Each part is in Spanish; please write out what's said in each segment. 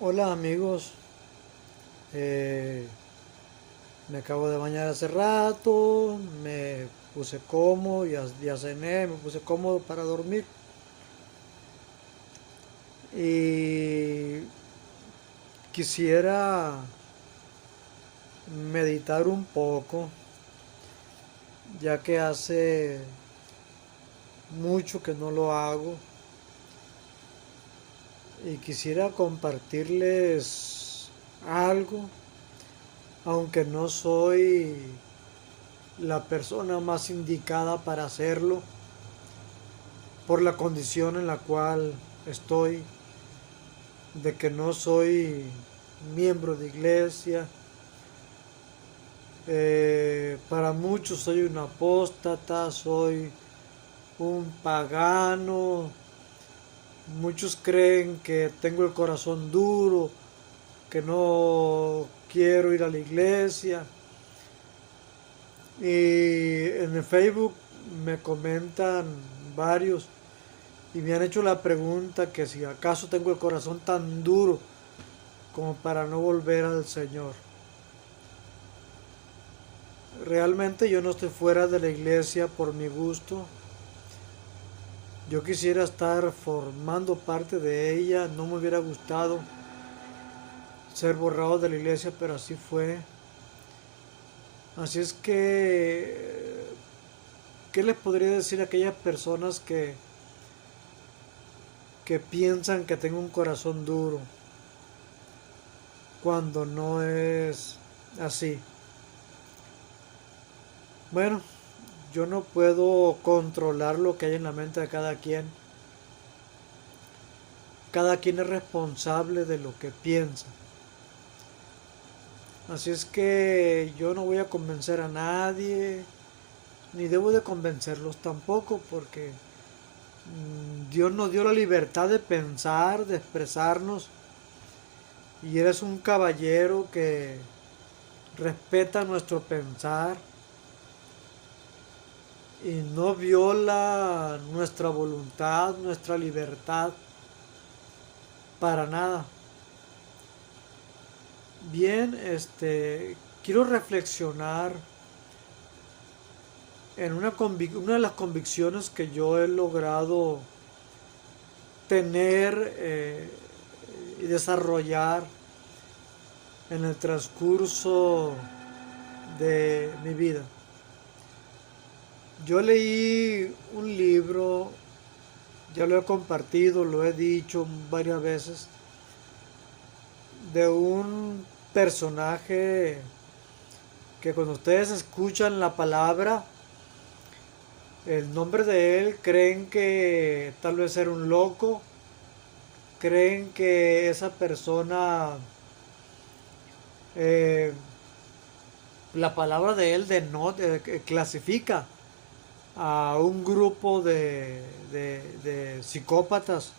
Hola amigos, Eh, me acabo de bañar hace rato, me puse cómodo, ya cené, me puse cómodo para dormir y quisiera meditar un poco, ya que hace mucho que no lo hago y quisiera compartirles algo, aunque no soy la persona más indicada para hacerlo por la condición en la cual estoy, de que no soy miembro de iglesia. Para muchos soy un apóstata, soy un pagano. Muchos creen que tengo el corazón duro, que no quiero ir a la iglesia. Y en el Facebook me comentan varios y me han hecho la pregunta que si acaso tengo el corazón tan duro como para no volver al Señor. Realmente yo no estoy fuera de la iglesia por mi gusto. Yo quisiera estar formando parte de ella. No me hubiera gustado ser borrado de la iglesia, pero así fue. Así es que, ¿qué les podría decir a aquellas personas que piensan que tengo un corazón duro cuando no es así? Bueno, yo no puedo controlar lo que hay en la mente de cada quien. Cada quien es responsable de lo que piensa. Así es que yo no voy a convencer a nadie, ni debo de convencerlos tampoco, porque Dios nos dio la libertad de pensar, de expresarnos, y eres un caballero que respeta nuestro pensar y no viola nuestra voluntad, nuestra libertad, para nada. Bien, quiero reflexionar en una de las convicciones que yo he logrado tener y desarrollar en el transcurso de mi vida. Yo leí un libro, ya lo he compartido, lo he dicho varias veces, de un personaje que cuando ustedes escuchan la palabra, el nombre de él, creen que tal vez era un loco, creen que esa persona, eh, la palabra de él clasifica a un grupo de psicópatas.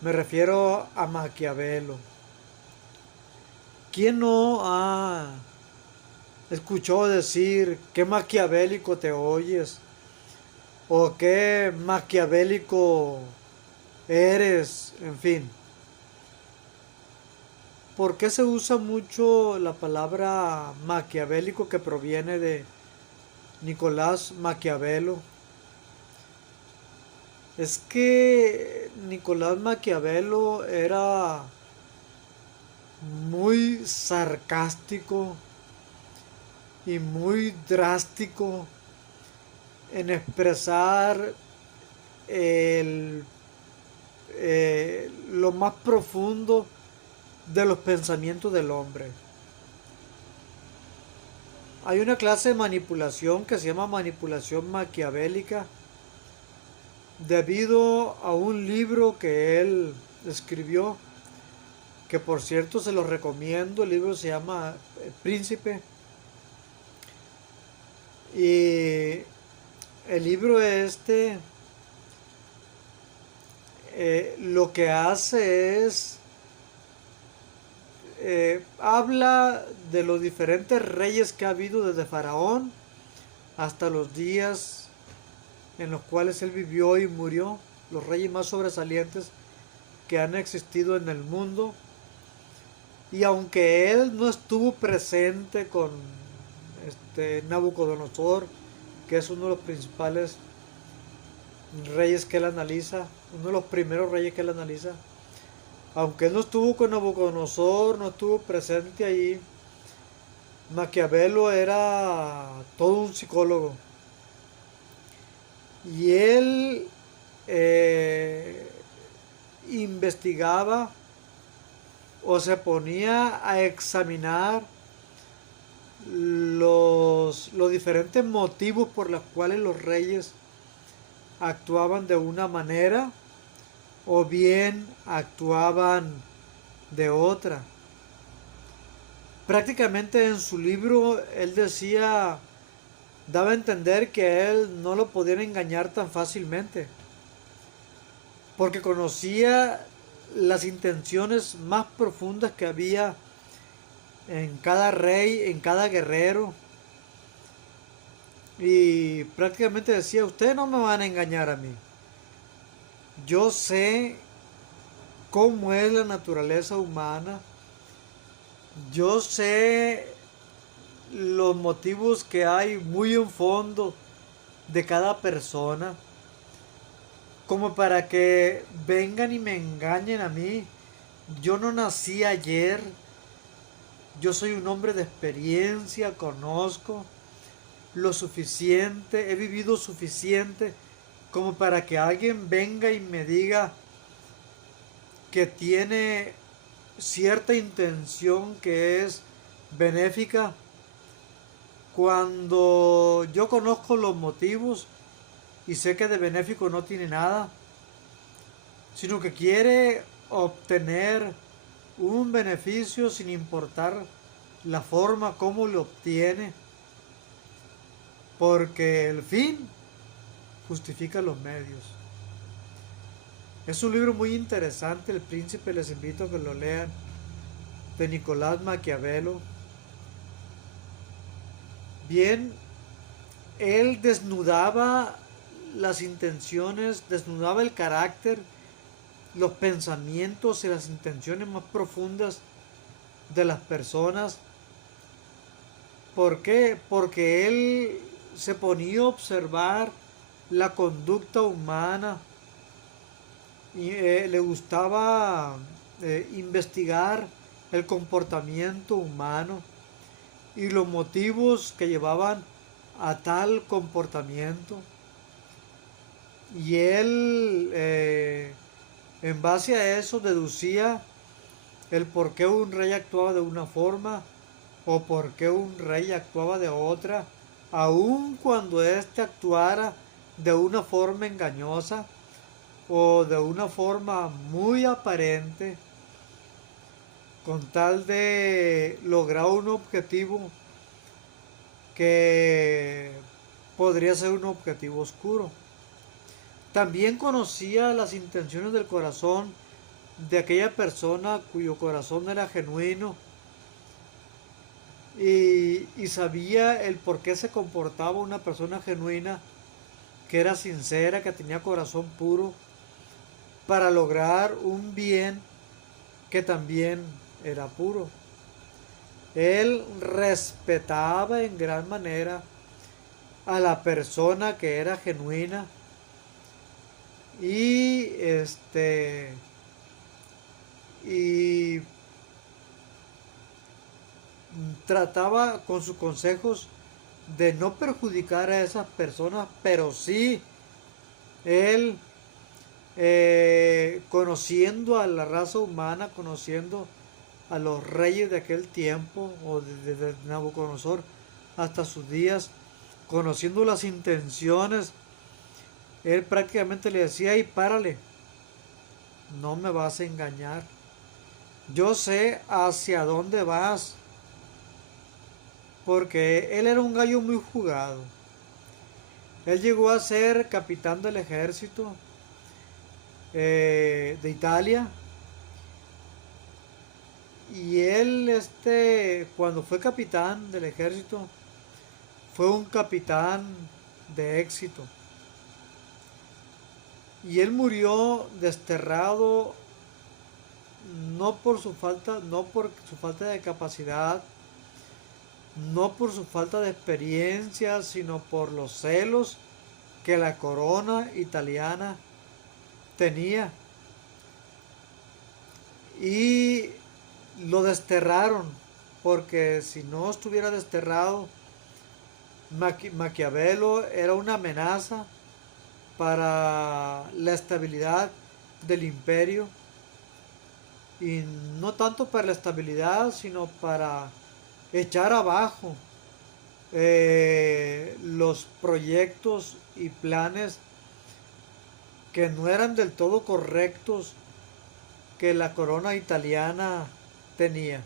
Me refiero a Maquiavelo. ¿Quién no ha escuchado decir qué maquiavélico te oyes? ¿O qué maquiavélico eres? En fin. ¿Por qué se usa mucho la palabra maquiavélico, que proviene de Nicolás Maquiavelo? Es que Nicolás Maquiavelo era muy sarcástico y muy drástico en expresar el, lo más profundo de los pensamientos del hombre. Hay una clase de manipulación que se llama manipulación maquiavélica, debido a un libro que él escribió, que por cierto se lo recomiendo. El libro se llama Príncipe, y el libro lo que hace es habla de los diferentes reyes que ha habido desde Faraón hasta los días en los cuales él vivió y murió, los reyes más sobresalientes que han existido en el mundo. Y aunque él no estuvo presente con Nabucodonosor, que es uno de los principales reyes que él analiza, uno de los primeros reyes que él analiza, aunque él no estuvo con Nabucodonosor, no estuvo presente allí, Maquiavelo era todo un psicólogo. Y él investigaba o se ponía a examinar los diferentes motivos por los cuales los reyes actuaban de una manera o bien actuaban de otra. Prácticamente en su libro él decía, daba a entender que él no lo podían engañar tan fácilmente, porque conocía las intenciones más profundas que había en cada rey, en cada guerrero. Y prácticamente decía, ustedes no me van a engañar a mí. Yo sé cómo es la naturaleza humana. Yo sé los motivos que hay muy en fondo de cada persona, como para que vengan y me engañen a mí. Yo no nací ayer, yo soy un hombre de experiencia, conozco lo suficiente, he vivido suficiente como para que alguien venga y me diga que tiene cierta intención que es benéfica, cuando yo conozco los motivos y sé que de benéfico no tiene nada, sino que quiere obtener un beneficio sin importar la forma como lo obtiene, porque el fin justifica los medios. Es un libro muy interesante, El Príncipe, les invito a que lo lean, de Nicolás Maquiavelo. Bien, él desnudaba las intenciones, desnudaba el carácter, los pensamientos y las intenciones más profundas de las personas. ¿Por qué? Porque él se ponía a observar la conducta humana y le gustaba investigar el comportamiento humano y los motivos que llevaban a tal comportamiento. Y él, en base a eso, deducía el por qué un rey actuaba de una forma o por qué un rey actuaba de otra, aun cuando éste actuara de una forma engañosa o de una forma muy aparente, con tal de lograr un objetivo que podría ser un objetivo oscuro. También conocía las intenciones del corazón de aquella persona cuyo corazón era genuino y sabía el por qué se comportaba una persona genuina, que era sincera, que tenía corazón puro, para lograr un bien que también era puro. Él respetaba en gran manera a la persona que era genuina y y trataba con sus consejos de no perjudicar a esas personas, pero sí él, conociendo a la raza humana, conociendo a los reyes de aquel tiempo, o desde Nabucodonosor hasta sus días, conociendo las intenciones, él prácticamente le decía, y párale, no me vas a engañar, yo sé hacia dónde vas, porque él era un gallo muy jugado. Él llegó a ser capitán del ejército de Italia. Y él, cuando fue capitán del ejército, fue un capitán de éxito. Y él murió desterrado no por su falta de capacidad, no por su falta de experiencia, sino por los celos que la corona italiana tenía. Y lo desterraron, porque si no estuviera desterrado, Maquiavelo era una amenaza para la estabilidad del imperio, y no tanto para la estabilidad, sino para echar abajo los proyectos y planes que no eran del todo correctos que la corona italiana tenía.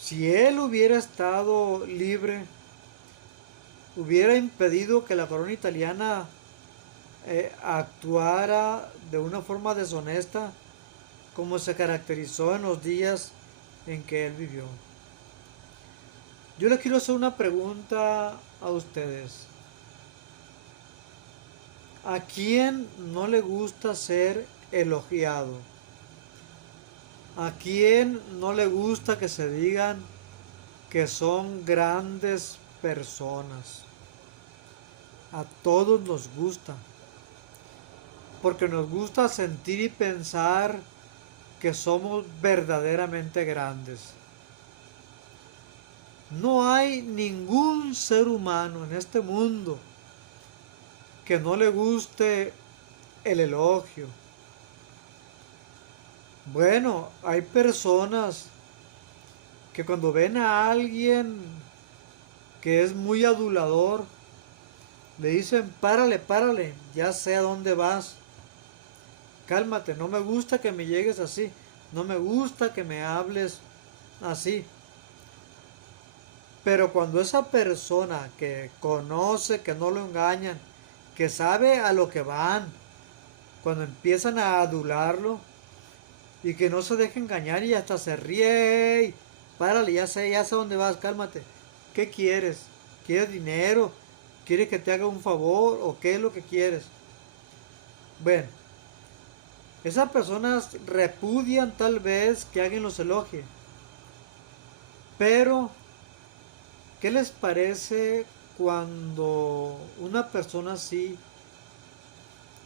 Si él hubiera estado libre, hubiera impedido que la corona italiana actuara de una forma deshonesta como se caracterizó en los días en que él vivió. Yo les quiero hacer una pregunta a ustedes. ¿A quién no le gusta ser elogiado? ¿A quién no le gusta que se digan que son grandes personas? A todos nos gusta, porque nos gusta sentir y pensar que somos verdaderamente grandes. No hay ningún ser humano en este mundo que no le guste el elogio. Bueno, hay personas que cuando ven a alguien que es muy adulador, le dicen, párale, párale, ya sé a dónde vas. Cálmate, no me gusta que me llegues así, no me gusta que me hables así. Pero cuando esa persona que conoce, que no lo engañan, que sabe a lo que van, cuando empiezan a adularlo y que no se deje engañar y hasta se ríe, "Ey, párale, ya sé dónde vas, cálmate. ¿Qué quieres? ¿Quieres dinero? ¿Quieres que te haga un favor? ¿O qué es lo que quieres?" Bueno, esas personas repudian tal vez que alguien los elogie. Pero, ¿qué les parece cuando una persona así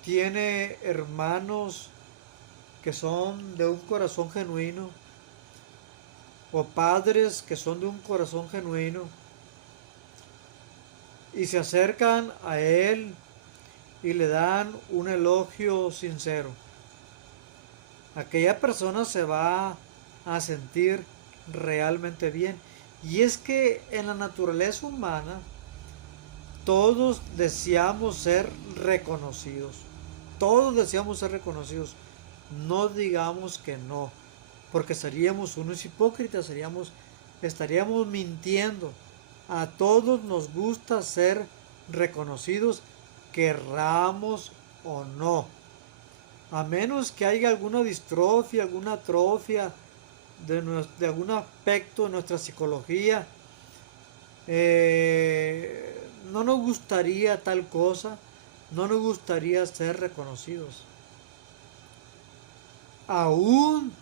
tiene hermanos que son de un corazón genuino o padres que son de un corazón genuino y se acercan a él y le dan un elogio sincero? Aquella persona se va a sentir realmente bien. Y es que en la naturaleza humana todos deseamos ser reconocidos. Todos deseamos ser reconocidos. No digamos que no, porque seríamos unos hipócritas, estaríamos mintiendo. A todos nos gusta ser reconocidos, querramos o no. A menos que haya alguna distrofia, alguna atrofia de algún aspecto de nuestra psicología, no nos gustaría tal cosa, no nos gustaría ser reconocidos. Aún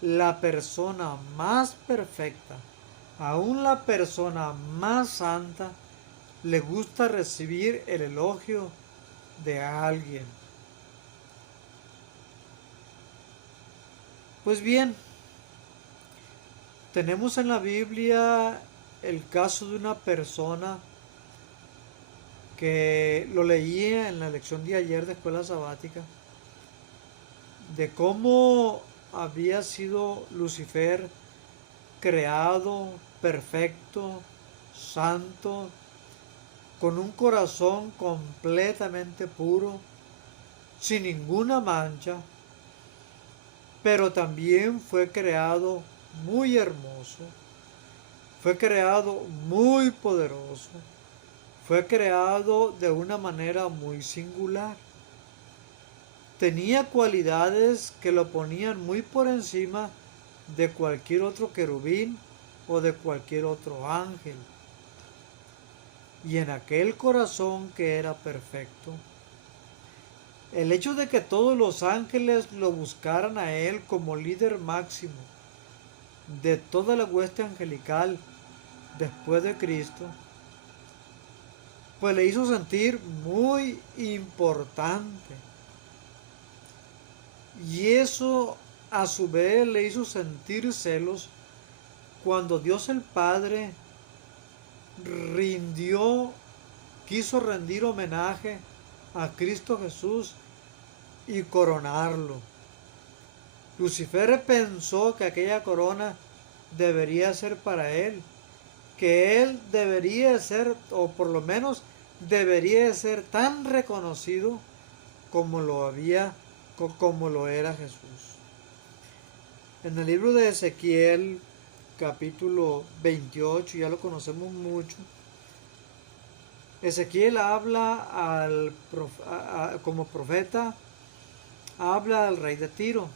la persona más perfecta, aún la persona más santa, le gusta recibir el elogio de alguien. Pues bien, tenemos en la Biblia el caso de una persona que lo leía en la lección de ayer de escuela sabática, de cómo había sido Lucifer creado, perfecto, santo, con un corazón completamente puro, sin ninguna mancha, pero también fue creado muy hermoso, fue creado muy poderoso, fue creado de una manera muy singular. Tenía cualidades que lo ponían muy por encima de cualquier otro querubín o de cualquier otro ángel. Y en aquel corazón que era perfecto, El hecho de que todos los ángeles lo buscaran a él como líder máximo de toda la hueste angelical después de Cristo, pues le hizo sentir muy importante. Y eso a su vez le hizo sentir celos cuando Dios el Padre rindió, quiso rendir homenaje a Cristo Jesús y coronarlo. Lucifer pensó que aquella corona debería ser para él, que él debería ser, o por lo menos debería ser tan reconocido como como lo era Jesús. En el libro de Ezequiel, capítulo 28, ya lo conocemos mucho, Ezequiel habla como profeta, habla al rey de Tiro.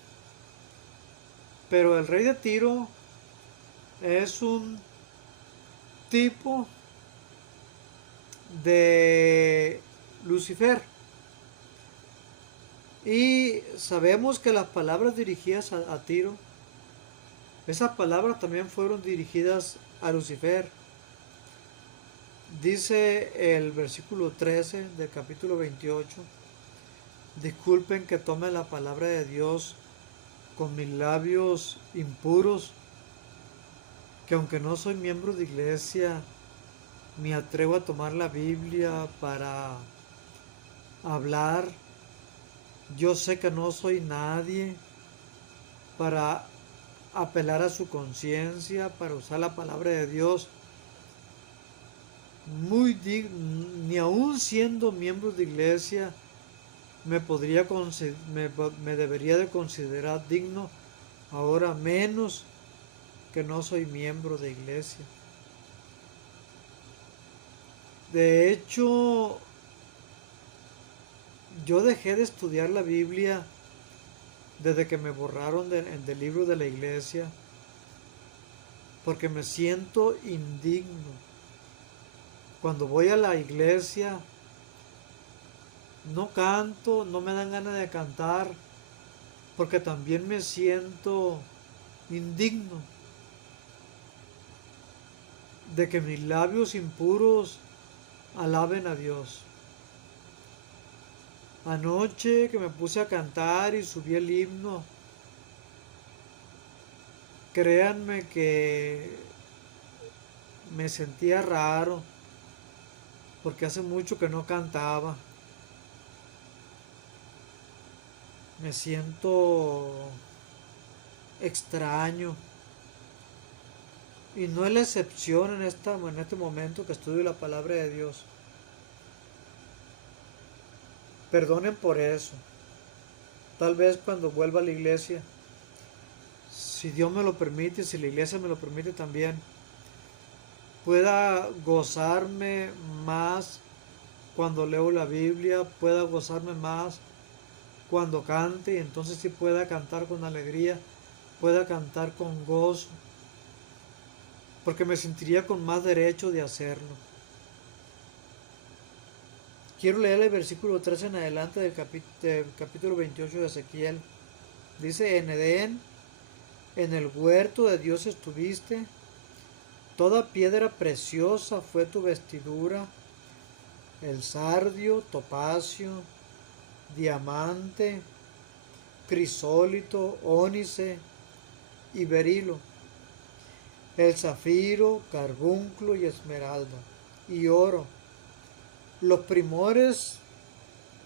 Pero el rey de Tiro es un tipo de Lucifer. Y sabemos que las palabras dirigidas a Tiro, esas palabras también fueron dirigidas a Lucifer. Dice el versículo 13 del capítulo 28, disculpen que tome la palabra de Dios con mis labios impuros, que aunque no soy miembro de iglesia, me atrevo a tomar la Biblia para hablar. Yo sé que no soy nadie para apelar a su conciencia, para usar la palabra de Dios. Ni aún siendo miembro de iglesia, me debería de considerar digno, ahora menos que no soy miembro de iglesia. De hecho, yo dejé de estudiar la Biblia desde que me borraron del libro de la iglesia, porque me siento indigno. Cuando voy a la iglesia, no canto, no me dan ganas de cantar, porque también me siento indigno de que mis labios impuros alaben a Dios. Anoche que me puse a cantar y subí el himno, créanme que me sentía raro, porque hace mucho que no cantaba. Me siento extraño. Y no es la excepción en este momento que estudio la palabra de Dios. Perdonen por eso. Tal vez cuando vuelva a la iglesia, si Dios me lo permite, si la iglesia me lo permite también, pueda gozarme más cuando leo la Biblia, pueda gozarme más cuando cante, y entonces sí pueda cantar con alegría, pueda cantar con gozo, porque me sentiría con más derecho de hacerlo. Quiero leer el versículo 13 en adelante del capítulo 28 de Ezequiel. Dice: en Edén, en el huerto de Dios estuviste, toda piedra preciosa fue tu vestidura, el sardio, topacio, diamante, crisólito, ónice y berilo, el zafiro, carbunclo y esmeralda, y oro. Los primores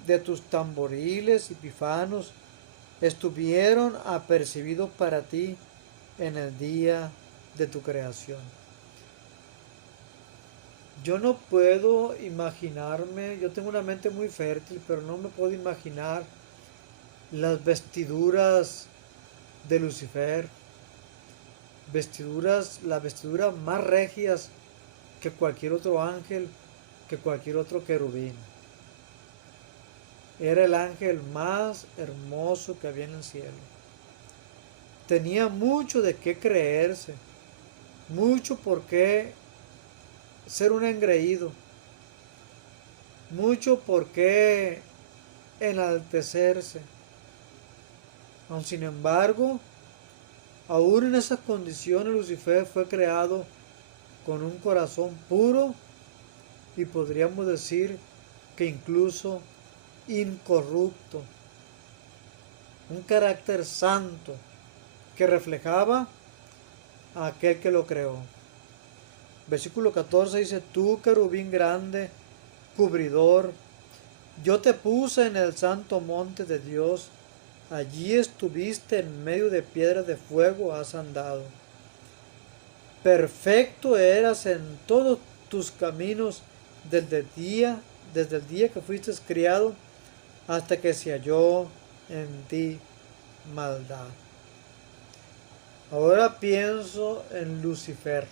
de tus tamboriles y pifanos estuvieron apercibidos para ti en el día de tu creación. Yo no puedo imaginarme, yo tengo una mente muy fértil, pero no me puedo imaginar las vestiduras de Lucifer, las vestiduras más regias que cualquier otro ángel, que cualquier otro querubín. Era el ángel más hermoso que había en el cielo. Tenía mucho de qué creerse, mucho por qué ser un engreído, mucho por qué enaltecerse. Aun sin embargo, aún en esas condiciones Lucifer fue creado con un corazón puro y podríamos decir que incluso incorrupto, un carácter santo que reflejaba a aquel que lo creó. Versículo 14 dice, tú querubín grande, cubridor, yo te puse en el santo monte de Dios, allí estuviste en medio de piedras de fuego, has andado. Perfecto eras en todos tus caminos desde el día que fuiste criado hasta que se halló en ti maldad. Ahora pienso en Lucifer,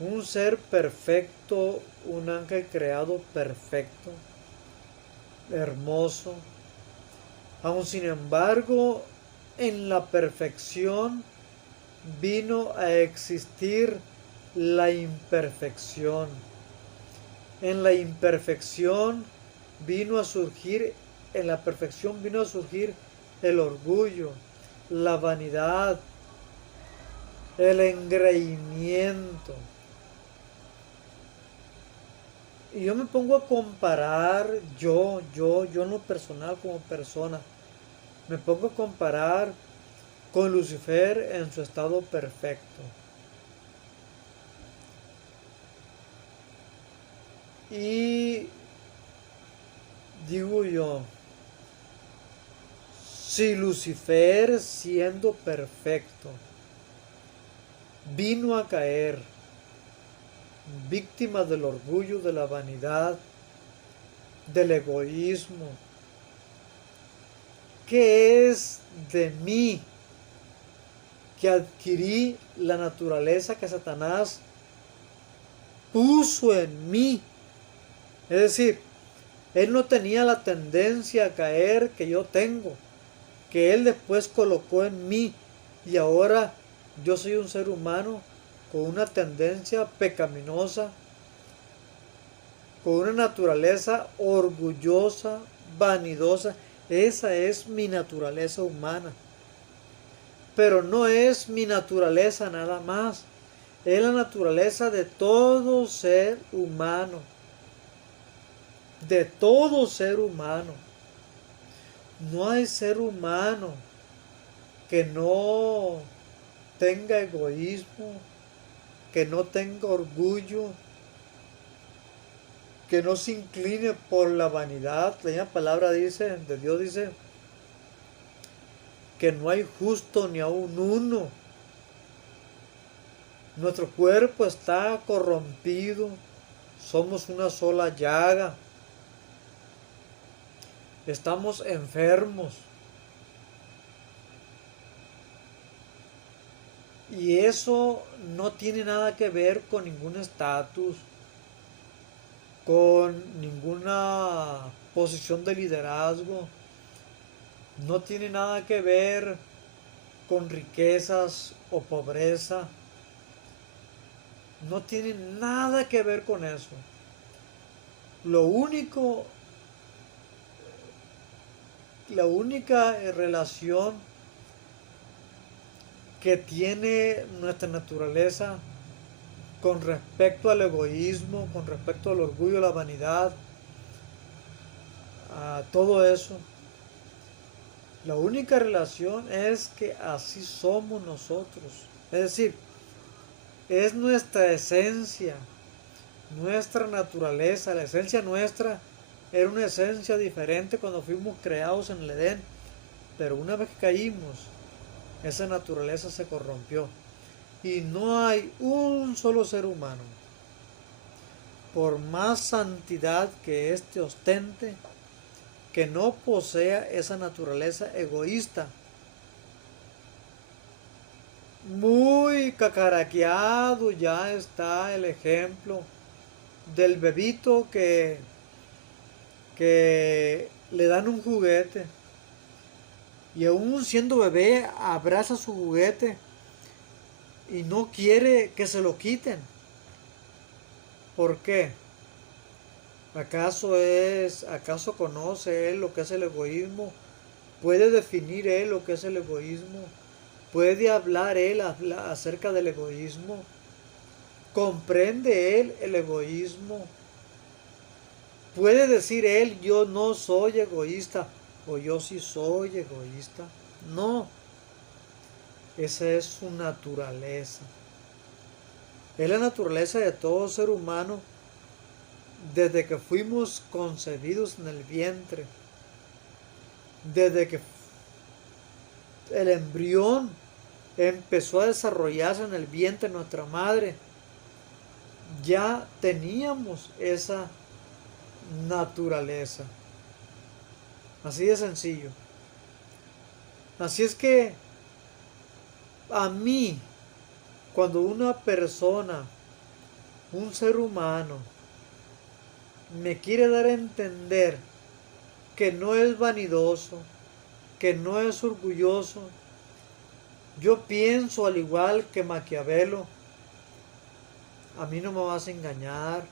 un ser perfecto, un ángel creado perfecto, hermoso. Aun sin embargo, en la perfección vino a existir la imperfección. En la imperfección vino a surgir, en la perfección vino a surgir el orgullo, la vanidad, el engreimiento. Y yo me pongo a comparar, yo en lo personal como persona, me pongo a comparar con Lucifer en su estado perfecto. Y digo yo, si Lucifer siendo perfecto vino a caer víctima del orgullo, de la vanidad, del egoísmo, ¿qué es de mí que adquirí la naturaleza que Satanás puso en mí? Es decir, él no tenía la tendencia a caer que yo tengo, que él después colocó en mí, y ahora yo soy un ser humano con una tendencia pecaminosa, con una naturaleza orgullosa, vanidosa. Esa es mi naturaleza humana. Pero no es mi naturaleza nada más. Es la naturaleza de todo ser humano. De todo ser humano. No hay ser humano que no tenga egoísmo, que no tenga orgullo, que no se incline por la vanidad. La palabra dice, de Dios dice, que no hay justo ni aun uno. Nuestro cuerpo está corrompido, somos una sola llaga, estamos enfermos. Y eso no tiene nada que ver con ningún estatus, con ninguna posición de liderazgo, no tiene nada que ver con riquezas o pobreza, no tiene nada que ver con eso. Lo único, la única relación que tiene nuestra naturaleza con respecto al egoísmo, con respecto al orgullo, la vanidad, a todo eso, la única relación es que así somos nosotros. Es decir, es nuestra esencia, nuestra naturaleza. La esencia nuestra era una esencia diferente cuando fuimos creados en el Edén, pero una vez que caímos, esa naturaleza se corrompió. Y no hay un solo ser humano, por más santidad que éste ostente, que no posea esa naturaleza egoísta. Muy cacaraqueado ya está el ejemplo del bebito que le dan un juguete y aún siendo bebé abraza su juguete y no quiere que se lo quiten. ¿Por qué? ¿Acaso conoce él lo que es el egoísmo? ¿Puede definir él lo que es el egoísmo? ¿Puede hablar él acerca del egoísmo? ¿Comprende él el egoísmo? ¿Puede decir él, yo no soy egoísta o yo sí soy egoísta? No, esa es su naturaleza. Es la naturaleza de todo ser humano desde que fuimos concebidos en el vientre, desde que el embrión empezó a desarrollarse en el vientre de nuestra madre, ya teníamos esa naturaleza. Así de sencillo. Así es que a mí, cuando una persona, un ser humano, me quiere dar a entender que no es vanidoso, que no es orgulloso, yo pienso al igual que Maquiavelo, a mí no me vas a engañar,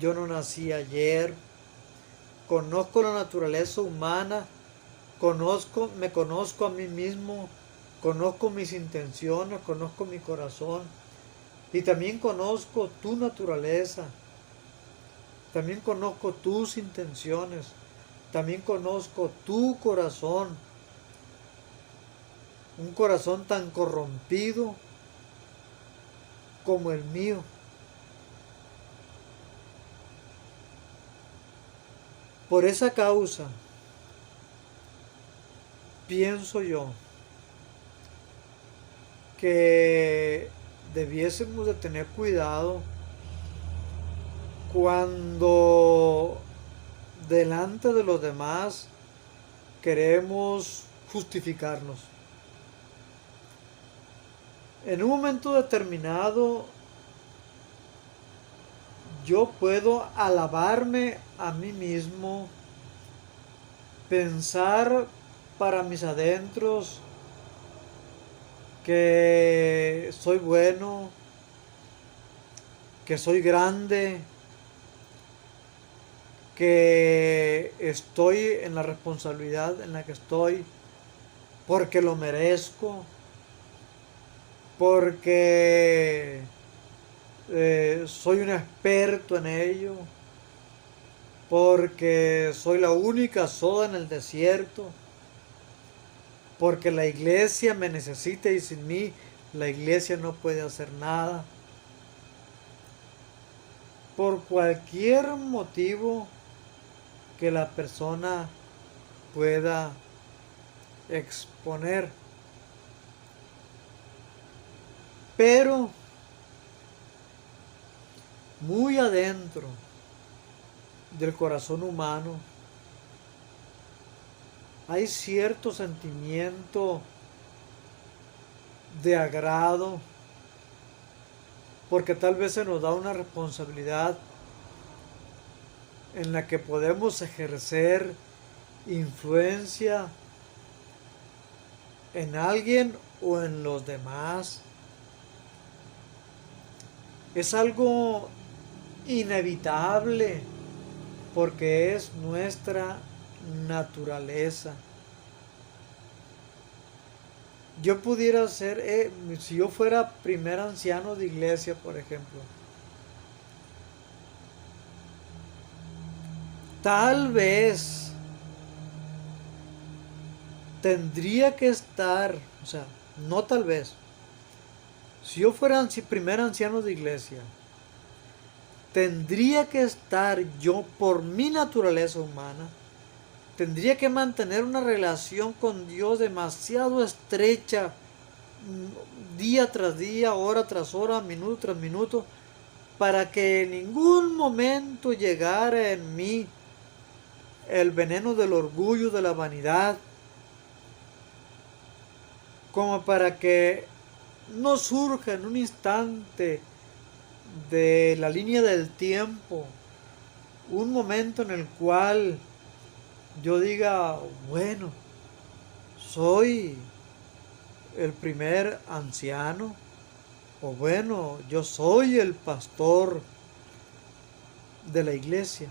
yo no nací ayer, conozco la naturaleza humana, me conozco a mí mismo, conozco mis intenciones, conozco mi corazón y también conozco tu naturaleza, también conozco tus intenciones, también conozco tu corazón, un corazón tan corrompido como el mío. Por esa causa, pienso yo que debiésemos de tener cuidado cuando delante de los demás queremos justificarnos. En un momento determinado yo puedo alabarme a mí mismo, pensar para mis adentros que soy bueno, que soy grande, que estoy en la responsabilidad en la que estoy, porque lo merezco, porque soy un experto en ello, porque soy la única soda en el desierto, porque la iglesia me necesita y sin mí la iglesia no puede hacer nada. Por cualquier motivo que la persona pueda exponer. Pero muy adentro del corazón humano hay cierto sentimiento de agrado, porque tal vez se nos da una responsabilidad en la que podemos ejercer influencia en alguien o en los demás. Es algo inevitable porque es nuestra naturaleza. Yo pudiera ser, si yo fuera primer anciano de iglesia, por ejemplo, tal vez tendría que estar, o sea, no tal vez, si yo fuera primer anciano de iglesia, tendría que estar yo por mi naturaleza humana, tendría que mantener una relación con Dios demasiado estrecha, día tras día, hora tras hora, minuto tras minuto, para que en ningún momento llegara en mí el veneno del orgullo, de la vanidad, como para que no surja en un instante de la línea del tiempo un momento en el cual yo diga, bueno, soy el primer anciano, o bueno, yo soy el pastor de la iglesia.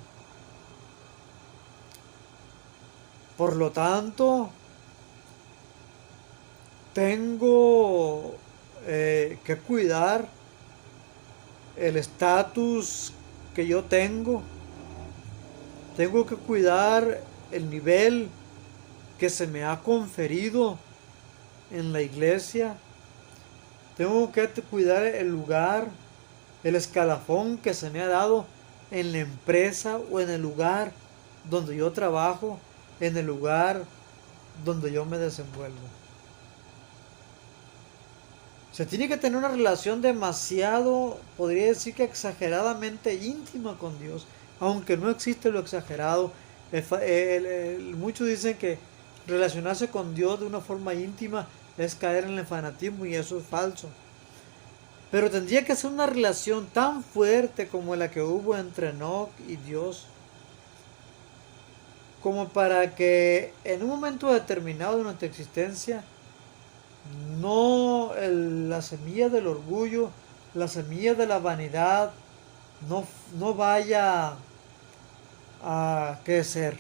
Por lo tanto, tengo que cuidar el estatus que yo tengo que cuidar el nivel que se me ha conferido en la iglesia, tengo que cuidar el lugar, el escalafón que se me ha dado en la empresa o en el lugar donde yo trabajo, en el lugar donde yo me desenvuelvo. Se tiene que tener una relación demasiado, podría decir que exageradamente íntima con Dios, aunque no existe lo exagerado. Muchos dicen que relacionarse con Dios de una forma íntima es caer en el fanatismo y eso es falso. Pero tendría que ser una relación tan fuerte como la que hubo entre Enoch y Dios, como para que en un momento determinado de nuestra existencia la semilla del orgullo, la semilla de la vanidad no vaya a crecer.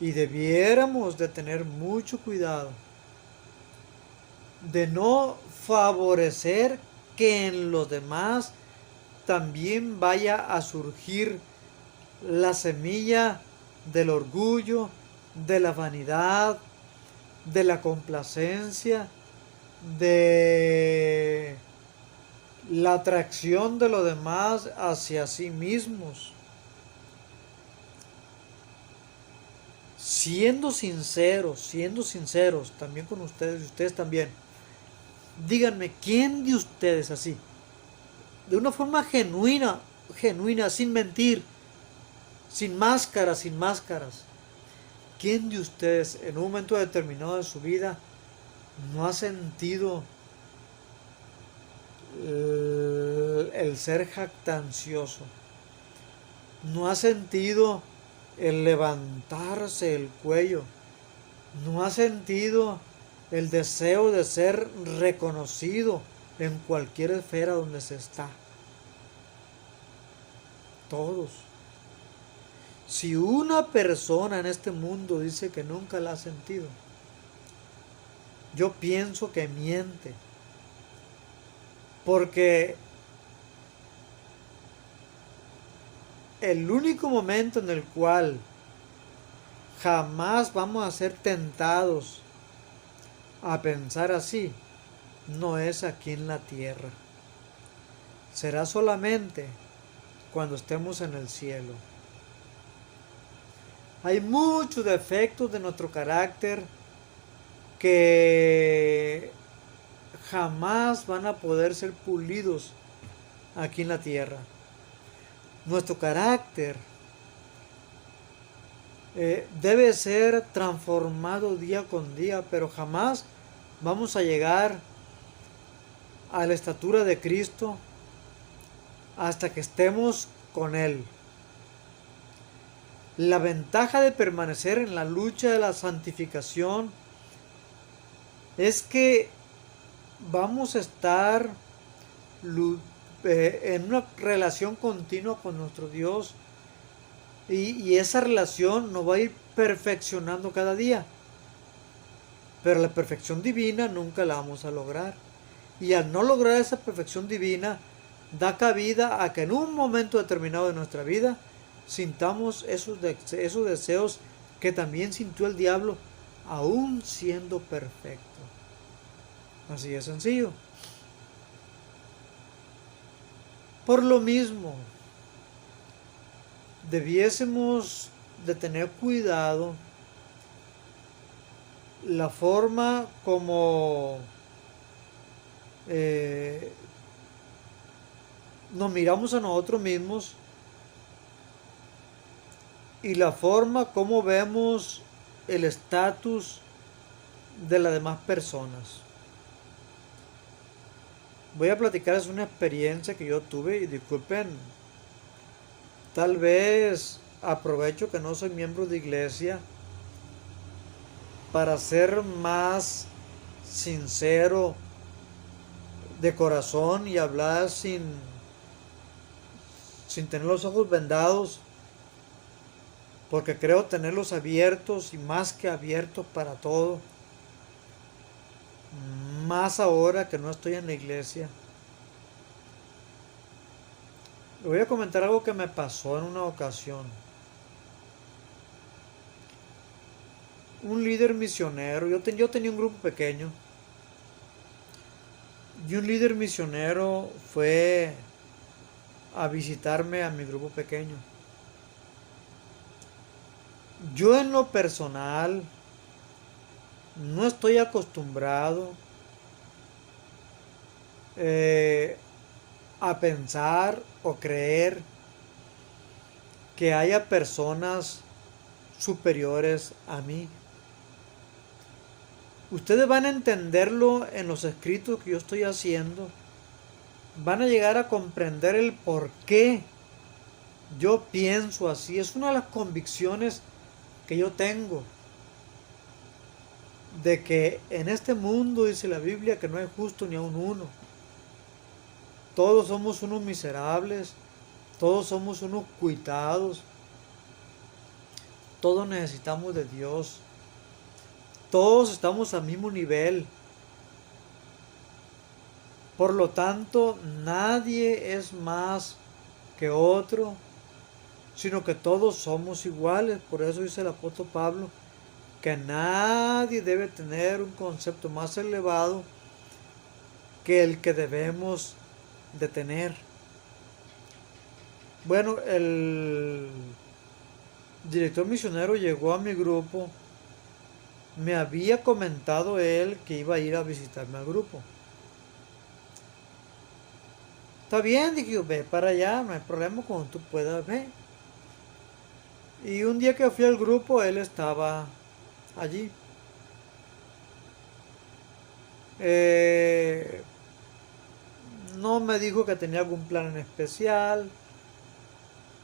Y debiéramos de tener mucho cuidado de no favorecer que en los demás también vaya a surgir la semilla del orgullo, de la vanidad, de la complacencia, de la atracción de los demás hacia sí mismos. Siendo sinceros también con ustedes y ustedes también, díganme, ¿quién de ustedes así, de una forma genuina, sin mentir, sin máscaras, quién de ustedes en un momento determinado de su vida no ha sentido el ser jactancioso? ¿No ha sentido el levantarse el cuello? ¿No ha sentido el deseo de ser reconocido en cualquier esfera donde se está? Todos. Si una persona en este mundo dice que nunca la ha sentido, yo pienso que miente. Porque el único momento en el cual jamás vamos a ser tentados a pensar así no es aquí en la tierra. Será solamente cuando estemos en el cielo. Hay muchos defectos de nuestro carácter que jamás van a poder ser pulidos aquí en la tierra. Nuestro carácter debe ser transformado día con día, pero jamás vamos a llegar a la estatura de Cristo hasta que estemos con Él. La ventaja de permanecer en la lucha de la santificación es que vamos a estar en una relación continua con nuestro Dios y esa relación nos va a ir perfeccionando cada día, pero la perfección divina nunca la vamos a lograr, y al no lograr esa perfección divina da cabida a que en un momento determinado de nuestra vida sintamos esos deseos que también sintió el diablo aún siendo perfecto. Así de sencillo. Por lo mismo, debiésemos de tener cuidado la forma como nos miramos a nosotros mismos y la forma como vemos el estatus de las demás personas. Voy a platicarles una experiencia que yo tuve y disculpen, tal vez aprovecho que no soy miembro de iglesia para ser más sincero de corazón y hablar sin tener los ojos vendados, porque creo tenerlos abiertos y más que abiertos para todo, más ahora que no estoy en la iglesia. Le voy a comentar algo que me pasó en una ocasión. Un líder misionero, yo tenía un grupo pequeño, y un líder misionero fue a visitarme a mi grupo pequeño. Yo en lo personal no estoy acostumbrado eh, a pensar o creer que haya personas superiores a mí. Ustedes van a entenderlo en los escritos que yo estoy haciendo. Van a llegar a comprender el por qué yo pienso así. Es una de las convicciones que yo tengo. De que en este mundo dice la Biblia que no hay justo ni aun uno. Todos somos unos miserables. Todos somos unos cuitados. Todos necesitamos de Dios. Todos estamos al mismo nivel. Por lo tanto, nadie es más que otro, sino que todos somos iguales. Por eso dice el apóstol Pablo que nadie debe tener un concepto más elevado que el que debemos de tener. Bueno, el director misionero llegó a mi grupo. Me había comentado él que iba a ir a visitarme al grupo. Está bien, dije yo, ve para allá, no hay problema, cuando tú puedas, ve. Y un día que fui al grupo, él estaba allí. Eh, no me dijo que tenía algún plan en especial.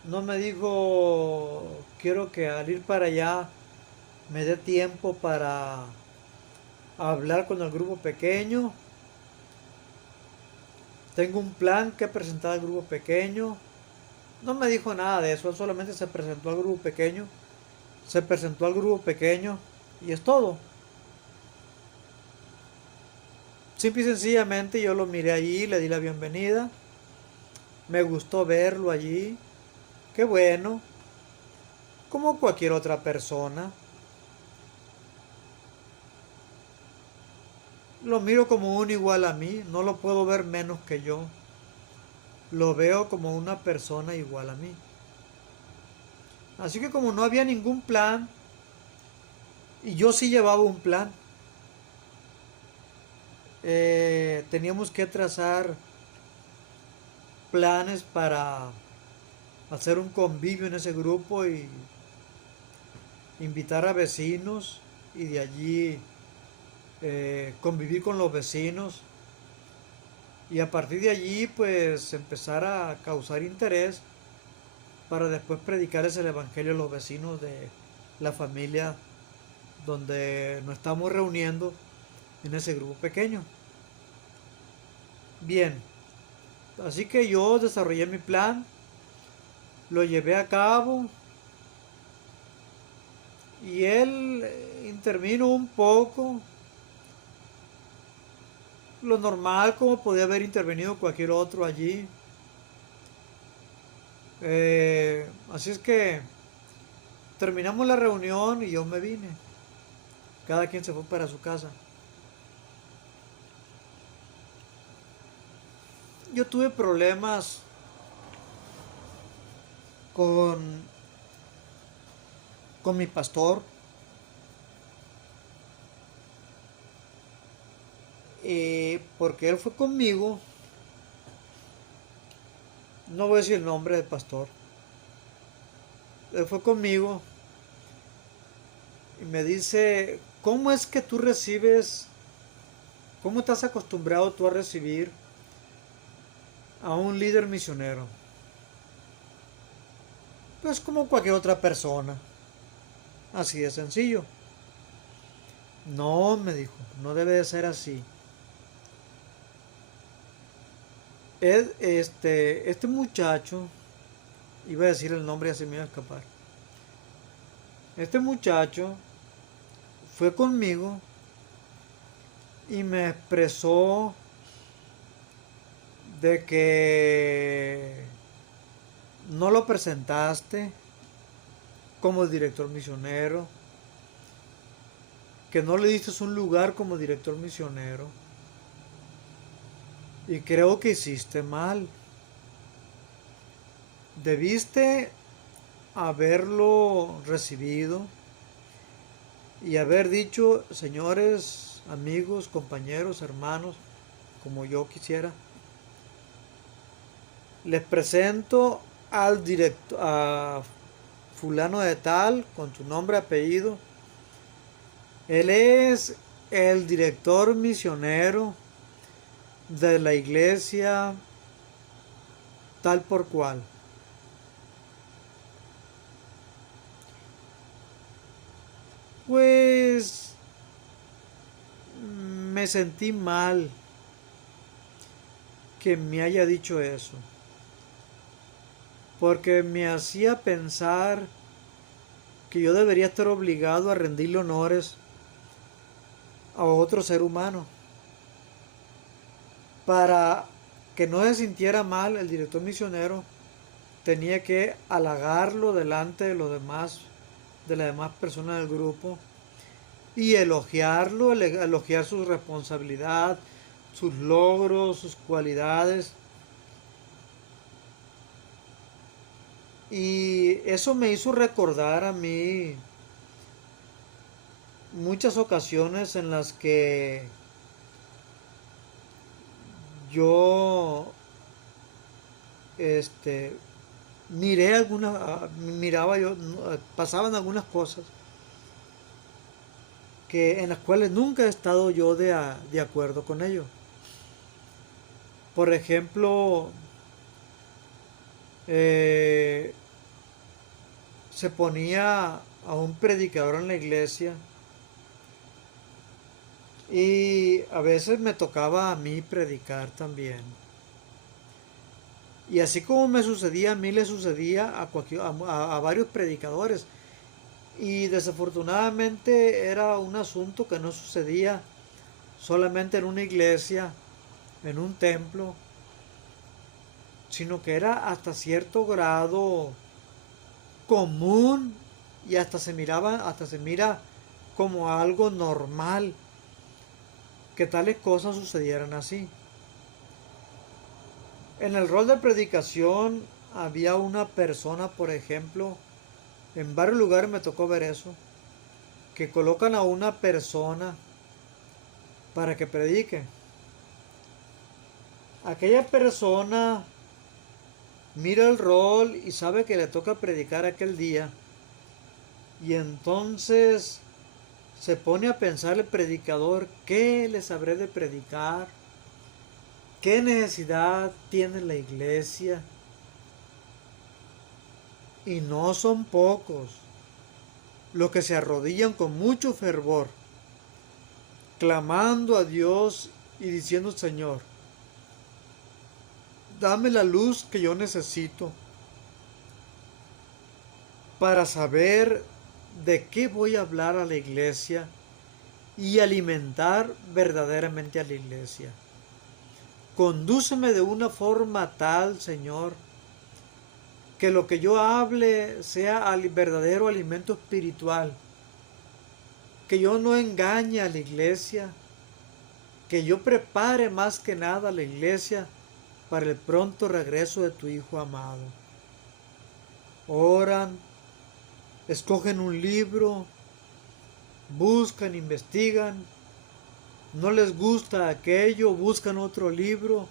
No me dijo, quiero que al ir para allá me dé tiempo para hablar con el grupo pequeño. Tengo un plan que presentar al grupo pequeño. No me dijo nada de eso, él solamente se presentó al grupo pequeño. Se presentó al grupo pequeño y es todo. Simple y sencillamente yo lo miré allí, le di la bienvenida. Me gustó verlo allí. Qué bueno. Como cualquier otra persona. Lo miro como un igual a mí. No lo puedo ver menos que yo. Lo veo como una persona igual a mí. Así que como no había ningún plan, y yo sí llevaba un plan, teníamos que trazar planes para hacer un convivio en ese grupo y invitar a vecinos y de allí convivir con los vecinos y a partir de allí pues empezar a causar interés para después predicarles el evangelio a los vecinos de la familia donde nos estamos reuniendo en ese grupo pequeño. Bien, así que yo desarrollé mi plan, lo llevé a cabo y él intervino un poco, lo normal como podía haber intervenido cualquier otro allí. Así es que terminamos la reunión y yo me vine. Cada quien se fue para su casa. Yo tuve problemas con, con mi pastor. Porque él fue conmigo. No voy a decir el nombre del pastor. Él fue conmigo y me dice, ¿cómo es que tú recibes, cómo estás acostumbrado tú a recibir a un líder misionero? Pues como cualquier otra persona. Así de sencillo. No, me dijo, no debe de ser así. Este muchacho iba a decir el nombre y así me iba a escapar. Este muchacho fue conmigo y me expresó de que no lo presentaste como director misionero, que no le diste un lugar como director misionero, y creo que hiciste mal. Debiste haberlo recibido y haber dicho: señores, amigos, compañeros, hermanos, como yo quisiera, les presento al director, a fulano de tal, con su nombre, apellido. Él es el director misionero de la iglesia tal por cual. Pues me sentí mal que me haya dicho eso, porque me hacía pensar que yo debería estar obligado a rendirle honores a otro ser humano. Para que no se sintiera mal, el director misionero tenía que halagarlo delante de los demás, de las demás personas del grupo, y elogiarlo, elogiar su responsabilidad, sus logros, sus cualidades. Y eso me hizo recordar a mí muchas ocasiones en las que yo este miré algunas, miraba yo, pasaban algunas cosas que en las cuales nunca he estado yo de acuerdo con ello. Por ejemplo, eh, se ponía a un predicador en la iglesia y a veces me tocaba a mí predicar también. Y así como me sucedía a mí, le sucedía a varios predicadores. Y desafortunadamente era un asunto que no sucedía solamente en una iglesia, en un templo, sino que era hasta cierto grado común y hasta se mira como algo normal que tales cosas sucedieran así. En el rol de predicación había una persona, por ejemplo, en varios lugares me tocó ver eso, que colocan a una persona para que predique. Aquella persona mira el rol y sabe que le toca predicar aquel día, y entonces se pone a pensar el predicador: ¿qué les habré de predicar? ¿Qué necesidad tiene la iglesia? Y no son pocos los que se arrodillan con mucho fervor, clamando a Dios y diciendo: Señor, dame la luz que yo necesito para saber de qué voy a hablar a la iglesia y alimentar verdaderamente a la iglesia. Condúceme de una forma tal, Señor, que lo que yo hable sea verdadero alimento espiritual, que yo no engañe a la iglesia, que yo prepare más que nada a la iglesia para el pronto regreso de tu Hijo amado. Oran, escogen un libro, buscan, investigan, no les gusta aquello, buscan otro libro,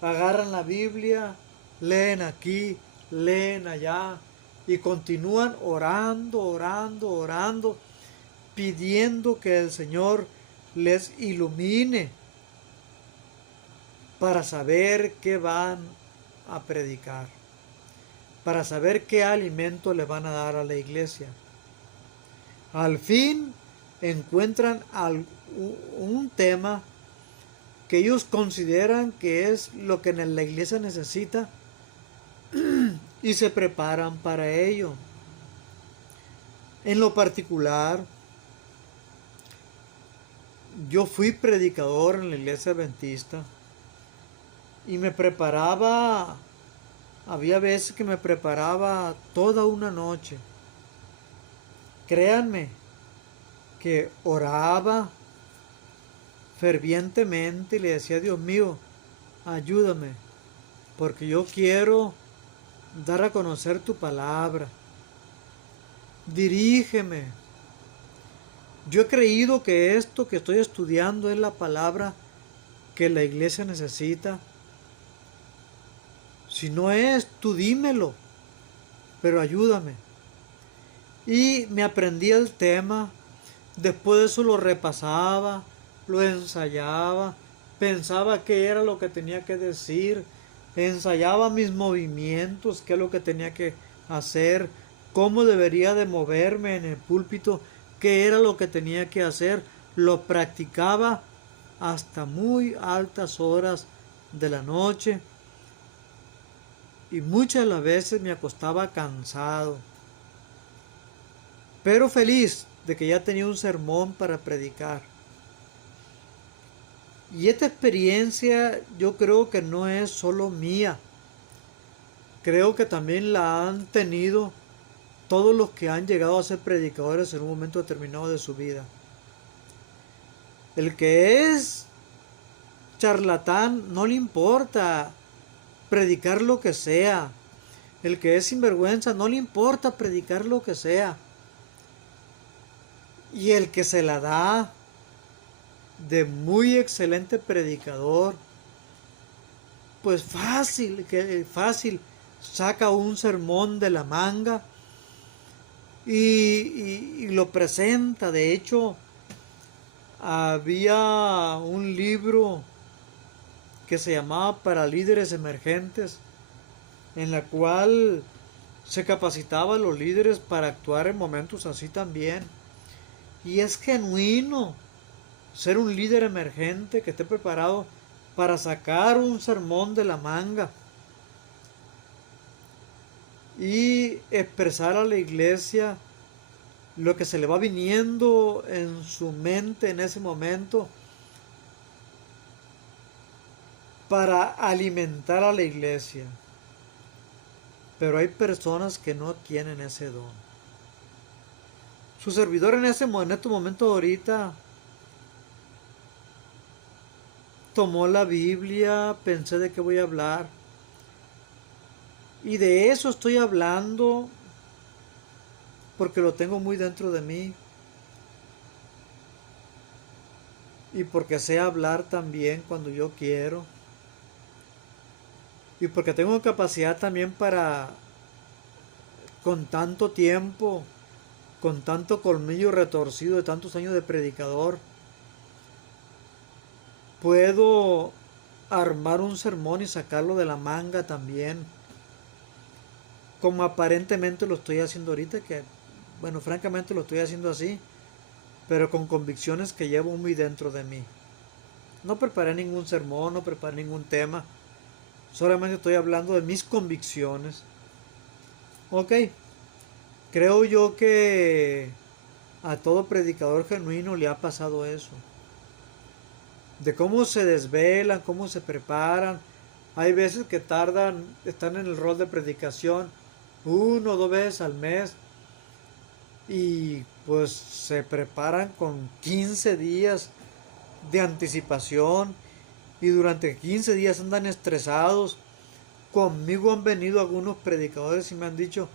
agarran la Biblia, leen aquí, leen allá y continúan orando, orando, orando, pidiendo que el Señor les ilumine para saber qué van a predicar, para saber qué alimento le van a dar a la iglesia. Al fin encuentran un tema que ellos consideran que es lo que la iglesia necesita y se preparan para ello. En lo particular, yo fui predicador en la iglesia adventista y me preparaba, había veces que me preparaba toda una noche. Créanme que oraba fervientemente y le decía: Dios mío, ayúdame, porque yo quiero dar a conocer tu palabra. Dirígeme. Yo he creído que esto que estoy estudiando es la palabra que la iglesia necesita. Si no es, tú dímelo, pero ayúdame. Y me aprendí el tema, después de eso lo repasaba, lo ensayaba, pensaba qué era lo que tenía que decir, ensayaba mis movimientos, qué es lo que tenía que hacer, cómo debería de moverme en el púlpito, qué era lo que tenía que hacer, lo practicaba hasta muy altas horas de la noche y muchas de las veces me acostaba cansado, pero feliz de que ya tenía un sermón para predicar. Y esta experiencia yo creo que no es solo mía, creo que también la han tenido todos los que han llegado a ser predicadores en un momento determinado de su vida. El que es charlatán no le importa predicar lo que sea. El que es sinvergüenza no le importa predicar lo que sea. Y el que se la da de muy excelente predicador, pues fácil saca un sermón de la manga y lo presenta. De hecho, había un libro que se llamaba Para Líderes Emergentes, en la cual se capacitaba a los líderes para actuar en momentos así también. Y es genuino ser un líder emergente que esté preparado para sacar un sermón de la manga y expresar a la iglesia lo que se le va viniendo en su mente en ese momento para alimentar a la iglesia. Pero hay personas que no tienen ese don. Su servidor en este momento ahorita tomó la Biblia, pensé de qué voy a hablar. Y de eso estoy hablando porque lo tengo muy dentro de mí. Y porque sé hablar también cuando yo quiero. Y porque tengo capacidad también para, con tanto tiempo, con tanto colmillo retorcido de tantos años de predicador, puedo armar un sermón y sacarlo de la manga también, como aparentemente lo estoy haciendo ahorita, que bueno, francamente lo estoy haciendo así, pero con convicciones que llevo muy dentro de mí. No preparé ningún sermón, no preparé ningún tema, solamente estoy hablando de mis convicciones. Ok, creo yo que a todo predicador genuino le ha pasado eso. De cómo se desvelan, cómo se preparan. Hay veces que están en el rol de predicación 1 o 2 veces al mes y pues se preparan con 15 días de anticipación y durante 15 días andan estresados. Conmigo han venido algunos predicadores y me han dicho: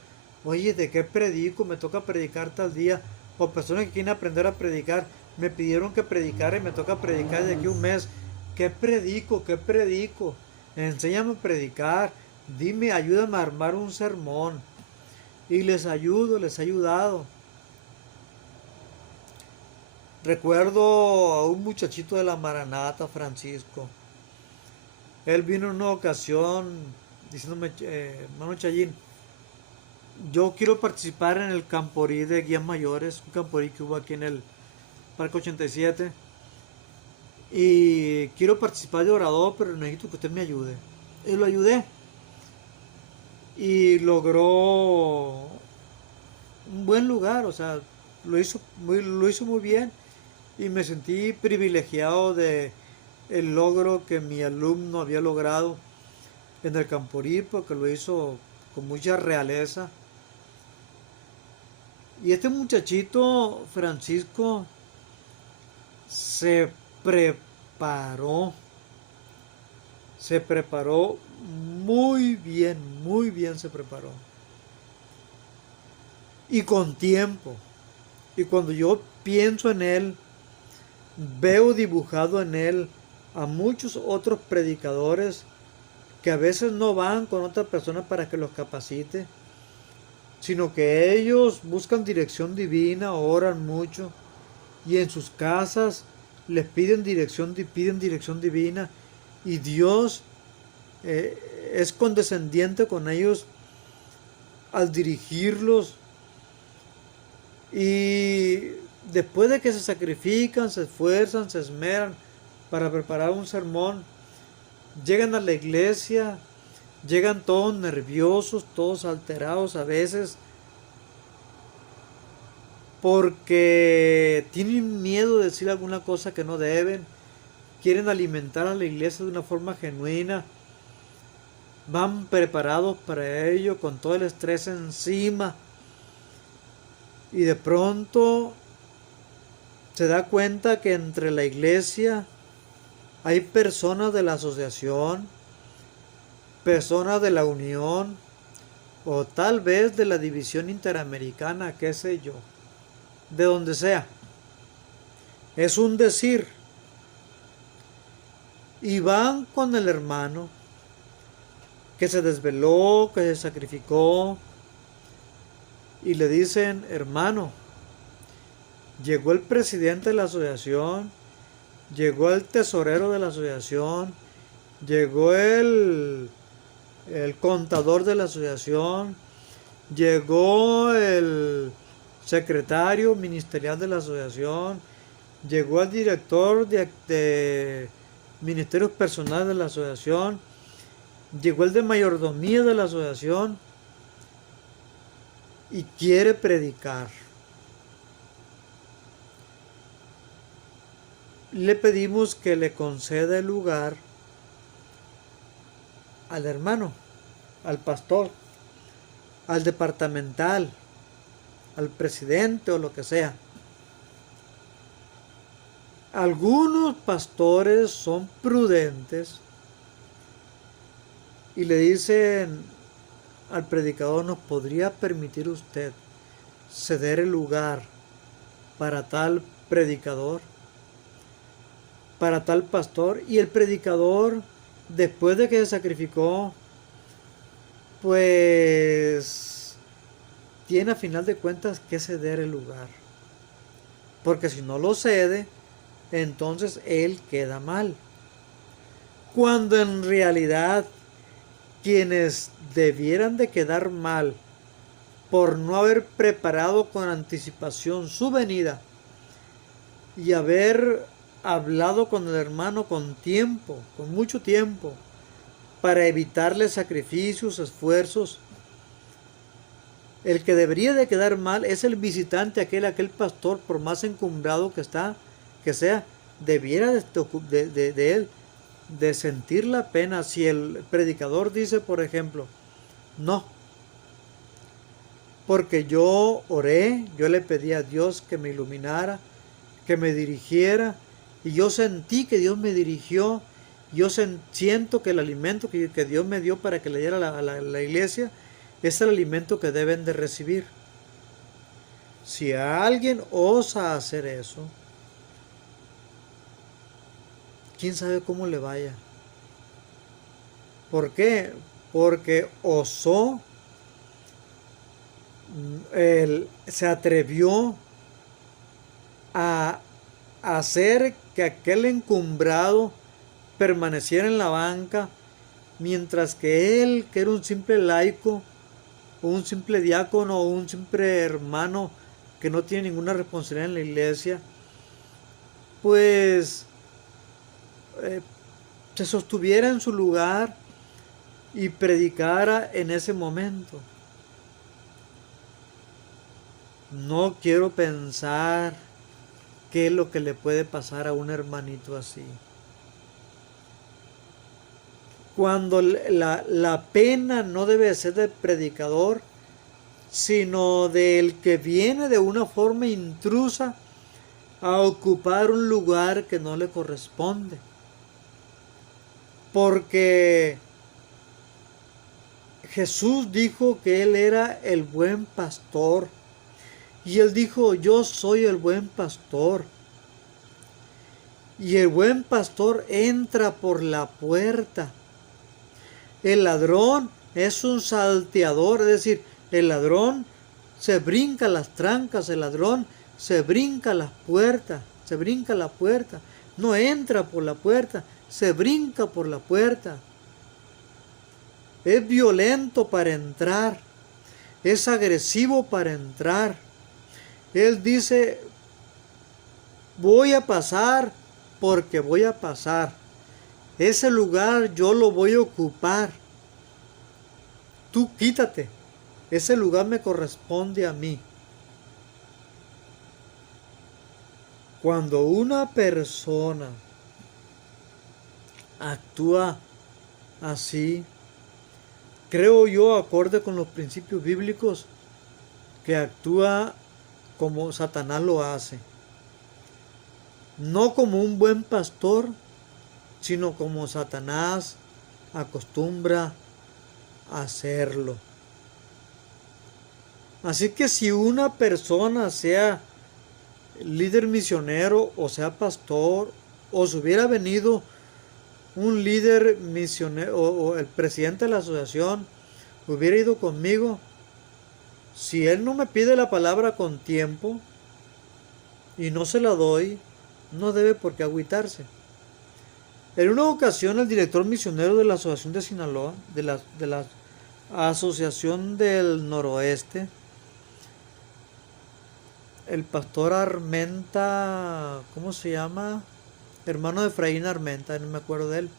oye, ¿de qué predico? Me toca predicar tal día. O personas que quieren aprender a predicar, me pidieron que predicara y me toca predicar de aquí a un mes. ¿Qué predico? ¿Qué predico? Enséñame a predicar. Dime, ayúdame a armar un sermón. Y les ayudo, les he ayudado. Recuerdo a un muchachito de la Maranata, Francisco. Él vino en una ocasión diciéndome: hermano Chayín, yo quiero participar en el Camporí de Guías Mayores, un Camporí que hubo aquí en el Parque 87. Y quiero participar de orador, pero necesito que usted me ayude. Y lo ayudé. y logró un buen lugar, o sea, lo hizo muy bien y me sentí privilegiado de el logro que mi alumno había logrado en el Camporí porque lo hizo con mucha realeza. Y este muchachito, Francisco, se preparó, se preparó muy bien se preparó. Y con tiempo. Y cuando yo pienso en él, veo dibujado en él a muchos otros predicadores que a veces no van con otra persona para que los capacite, sino que ellos buscan dirección divina, oran mucho y en sus casas les piden dirección divina y Dios es condescendiente con ellos al dirigirlos y después de que se sacrifican, se esfuerzan, se esmeran para preparar un sermón, llegan a la iglesia, llegan todos nerviosos, todos alterados a veces, porque tienen miedo de decir alguna cosa que no deben, quieren alimentar a la iglesia de una forma genuina, van preparados para ello, con todo el estrés encima, y de pronto se da cuenta que entre la iglesia hay personas de la asociación, personas de la unión, o tal vez de la división interamericana, qué sé yo, de donde sea. Es un decir. Y van con el hermano que se desveló, que se sacrificó, y le dicen, hermano, llegó el presidente de la asociación, llegó el tesorero de la asociación, llegó el contador de la asociación, llegó el secretario ministerial de la asociación, llegó el director de ministerios personales de la asociación, llegó el de mayordomía de la asociación y quiere predicar. Le pedimos que le conceda el lugar al hermano, al pastor, al departamental, al presidente o lo que sea. Algunos pastores son prudentes y le dicen al predicador, ¿nos podría permitir usted ceder el lugar para tal predicador, para tal pastor? Y el predicador, después de que se sacrificó, pues tiene a final de cuentas que ceder el lugar, porque si no lo cede, entonces él queda mal, cuando en realidad quienes debieran de quedar mal por no haber preparado con anticipación su venida y haber hablado con el hermano con tiempo, con mucho tiempo, para evitarle sacrificios, esfuerzos. El que debería de quedar mal es el visitante, aquel pastor, por más encumbrado que sea, debiera de él de sentir la pena. Si el predicador dice, por ejemplo, no, porque yo oré, yo le pedí a Dios que me iluminara, que me dirigiera, y yo sentí que Dios me dirigió, yo siento que el alimento que Dios me dio para que le diera a la iglesia es el alimento que deben de recibir. Si alguien osa hacer eso, quién sabe cómo le vaya. ¿Por qué? Porque osó, se atrevió a hacer que aquel encumbrado permaneciera en la banca, mientras que él, que era un simple laico, o un simple diácono, o un simple hermano que no tiene ninguna responsabilidad en la iglesia, pues se sostuviera en su lugar y predicara en ese momento. No quiero pensar qué es lo que le puede pasar a un hermanito así. Cuando la pena no debe ser del predicador, sino del que viene de una forma intrusa a ocupar un lugar que no le corresponde. Porque Jesús dijo que Él era el buen pastor. Y Él dijo, yo soy el buen pastor. Y el buen pastor entra por la puerta. El ladrón es un salteador, es decir, el ladrón se brinca las trancas, el ladrón se brinca las puertas, se brinca la puerta. No entra por la puerta, se brinca por la puerta. Es violento para entrar, es agresivo para entrar. Él dice, voy a pasar porque voy a pasar. Ese lugar yo lo voy a ocupar. Tú quítate. Ese lugar me corresponde a mí. Cuando una persona actúa así, creo yo, acorde con los principios bíblicos, que actúa como Satanás lo hace. No como un buen pastor, sino como Satanás acostumbra a hacerlo. Así que si una persona, sea líder misionero o sea pastor, o si hubiera venido un líder misionero o el presidente de la asociación hubiera ido conmigo, si él no me pide la palabra con tiempo y no se la doy, no debe por qué agüitarse. En una ocasión el director misionero de la Asociación de Sinaloa, de la Asociación del Noroeste, el pastor Armenta, ¿cómo se llama? Hermano de Efraín Armenta, no me acuerdo de él,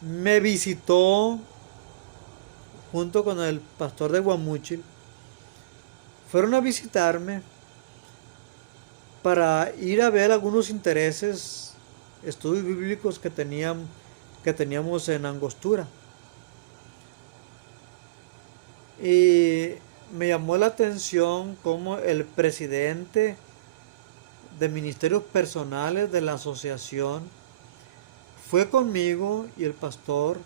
me visitó junto con el pastor de Guamúchil. Fueron a visitarme para ir a ver algunos intereses, estudios bíblicos que teníamos en Angostura. Y me llamó la atención cómo el presidente de ministerios personales de la asociación fue conmigo y el pastor.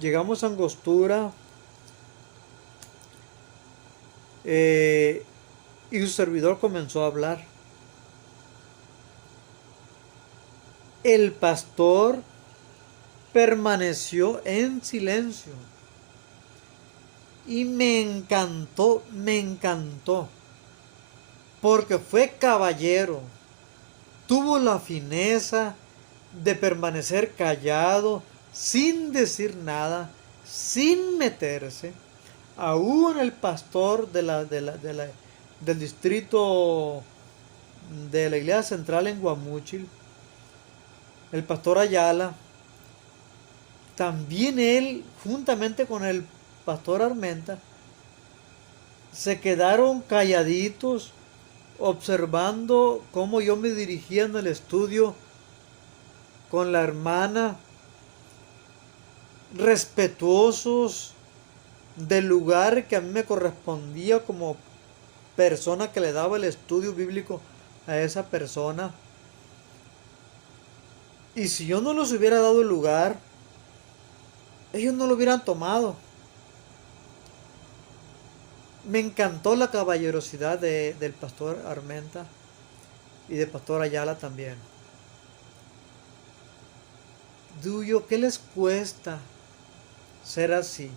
Llegamos a Angostura y su servidor comenzó a hablar. El pastor permaneció en silencio y me encantó, porque fue caballero, tuvo la fineza de permanecer callado, sin decir nada, sin meterse. Aún el pastor del distrito de la iglesia central en Guamúchil, el pastor Ayala, también él, juntamente con el pastor Armenta, se quedaron calladitos observando cómo yo me dirigía en el estudio con la hermana, respetuosos del lugar que a mí me correspondía como persona que le daba el estudio bíblico a esa persona. Y si yo no les hubiera dado el lugar, ellos no lo hubieran tomado. Me encantó la caballerosidad del pastor Armenta y del pastor Ayala también. Duyo, ¿qué les cuesta ser así?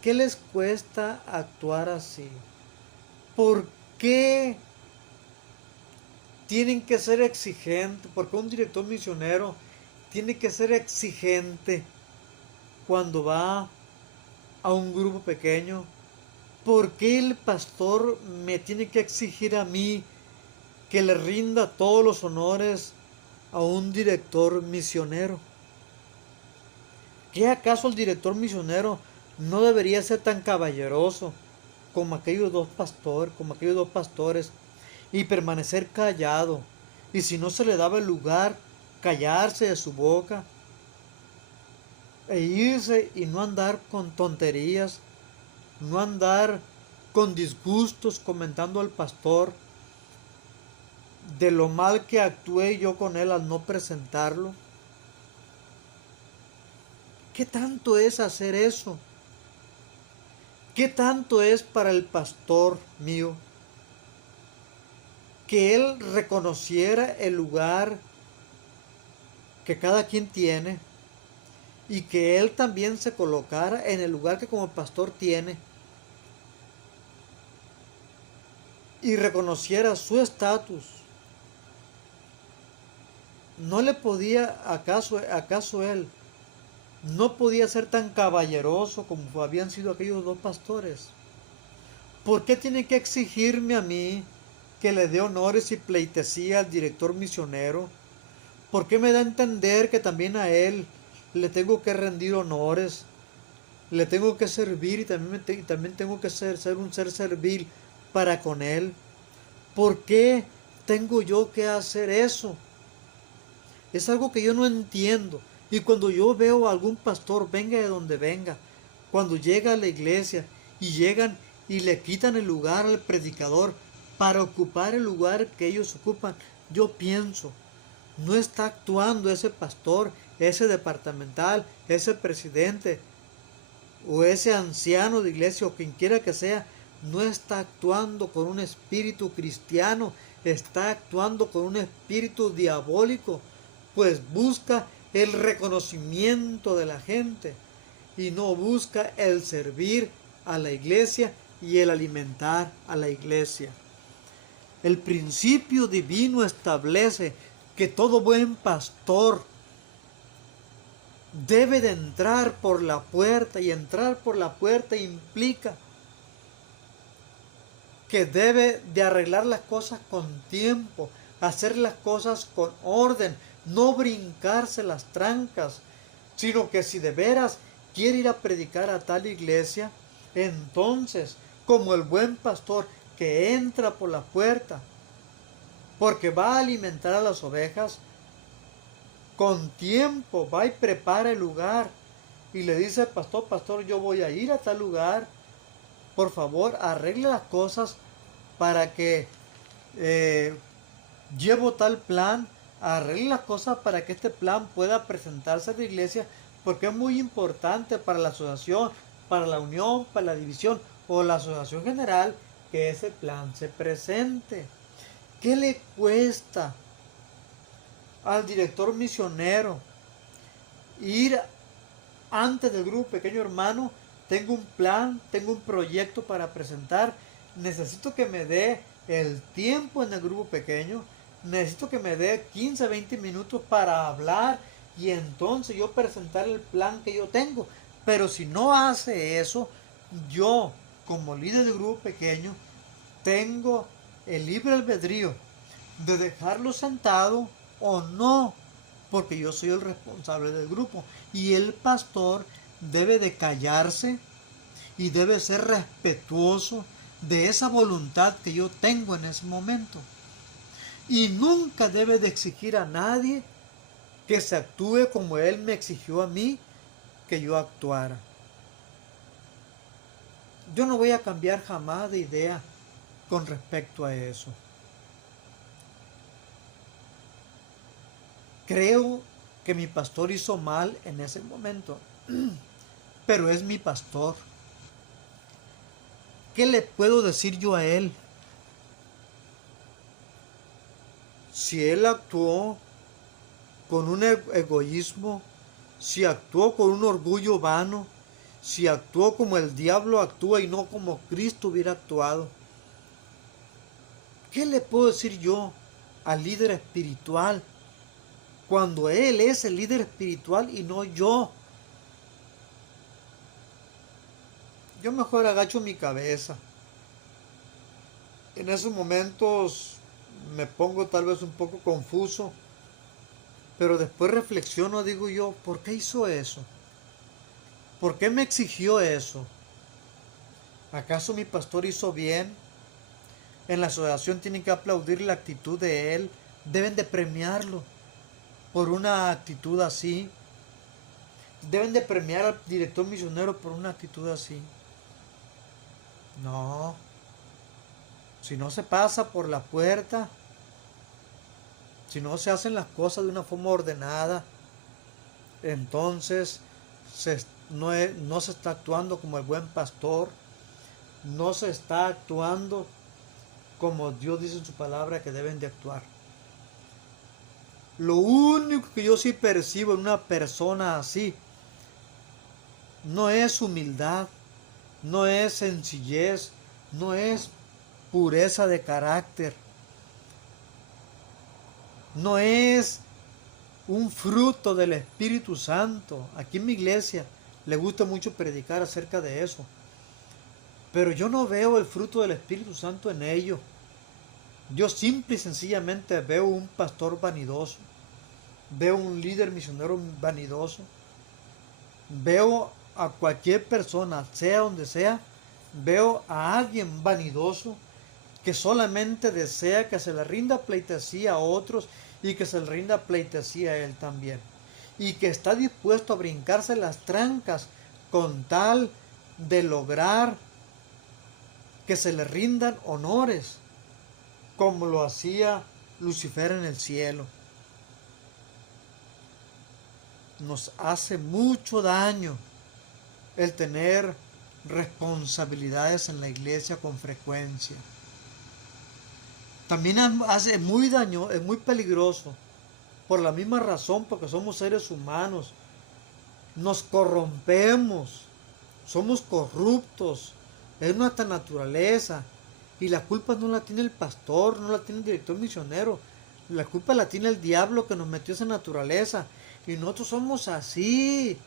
¿Qué les cuesta actuar así? ¿Por qué tienen que ser exigentes? ¿Por qué un director misionero tiene que ser exigente cuando va a un grupo pequeño? ¿Por qué el pastor me tiene que exigir a mí que le rinda todos los honores a un director misionero? ¿Qué acaso el director misionero no debería ser tan caballeroso como aquellos dos pastores, y permanecer callado? Y si no se le daba el lugar, callarse de su boca e irse y no andar con tonterías, no andar con disgustos comentando al pastor de lo mal que actué yo con él al no presentarlo. ¿Qué tanto es hacer eso? ¿Qué tanto es para el pastor mío que él reconociera el lugar que cada quien tiene y que él también se colocara en el lugar que como pastor tiene y reconociera su estatus? ¿No le podía acaso él no podía ser tan caballeroso como habían sido aquellos dos pastores? ¿Por qué tiene que exigirme a mí que le dé honores y pleitesía al director misionero? ¿Por qué me da a entender que también a él le tengo que rendir honores? Le tengo que servir y también tengo que ser un ser servil para con él. ¿Por qué tengo yo que hacer eso? Es algo que yo no entiendo. Y cuando yo veo a algún pastor, venga de donde venga, cuando llega a la iglesia y llegan y le quitan el lugar al predicador para ocupar el lugar que ellos ocupan, yo pienso, no está actuando ese pastor, ese departamental, ese presidente o ese anciano de iglesia o quien quiera que sea, no está actuando con un espíritu cristiano, está actuando con un espíritu diabólico, pues busca el reconocimiento de la gente y no busca el servir a la iglesia y el alimentar a la iglesia. El principio divino establece que todo buen pastor debe de entrar por la puerta, y entrar por la puerta implica que debe de arreglar las cosas con tiempo, hacer las cosas con orden, no brincarse las trancas, sino que si de veras quiere ir a predicar a tal iglesia, entonces, como el buen pastor que entra por la puerta, porque va a alimentar a las ovejas, con tiempo va y prepara el lugar y le dice al pastor, pastor, yo voy a ir a tal lugar, por favor arregle las cosas para que llevo tal plan, arregle las cosas para que este plan pueda presentarse a la iglesia, porque es muy importante para la asociación, para la unión, para la división o la asociación general que ese plan se presente. ¿Qué le cuesta al director misionero ir antes del grupo pequeño? Hermano, tengo un plan, tengo un proyecto para presentar, necesito que me dé el tiempo en el grupo pequeño, necesito que me dé 15, 20 minutos para hablar y entonces yo presentar el plan que yo tengo. Pero si no hace eso, yo como líder del grupo pequeño tengo el libre albedrío de dejarlo sentado o no, porque yo soy el responsable del grupo y el pastor debe de callarse y debe ser respetuoso de esa voluntad que yo tengo en ese momento, y nunca debe de exigir a nadie que se actúe como él me exigió a mí que yo actuara. Yo no voy a cambiar jamás de idea con respecto a eso. Creo que mi pastor hizo mal en ese momento, pero es mi pastor. ¿Qué le puedo decir yo a él? Si él actuó con un egoísmo, si actuó con un orgullo vano, si actuó como el diablo actúa y no como Cristo hubiera actuado, ¿qué le puedo decir yo al líder espiritual cuando él es el líder espiritual y no yo? Yo mejor agacho mi cabeza. En esos momentos me pongo tal vez un poco confuso, pero después reflexiono, digo yo, ¿por qué hizo eso? ¿Por qué me exigió eso? ¿Acaso mi pastor hizo bien? En la asociación tienen que aplaudir la actitud de él. Deben de premiarlo por una actitud así. Deben de premiar al director misionero por una actitud así. No. Si no se pasa por la puerta, si no se hacen las cosas de una forma ordenada, entonces no se está actuando como el buen pastor, no se está actuando como Dios dice en su palabra que deben de actuar. Lo único que yo sí percibo en una persona así no es humildad, no es sencillez, no es pureza de carácter, no es un fruto del Espíritu Santo. Aquí en mi iglesia le gusta mucho predicar acerca de eso, pero yo no veo el fruto del Espíritu Santo en ello. Yo simple y sencillamente veo un pastor vanidoso, veo un líder misionero vanidoso, veo a cualquier persona, sea donde sea, veo a alguien vanidoso que solamente desea que se le rinda pleitesía a otros y que se le rinda pleitesía a él también. Y que está dispuesto a brincarse las trancas con tal de lograr que se le rindan honores, como lo hacía Lucifer en el cielo. Nos hace mucho daño el tener responsabilidades en la iglesia con frecuencia. También hace muy daño, es muy peligroso, por la misma razón, porque somos seres humanos, nos corrompemos, somos corruptos, es nuestra naturaleza, y la culpa no la tiene el pastor, no la tiene el director misionero, la culpa la tiene el diablo que nos metió esa naturaleza, y nosotros somos así,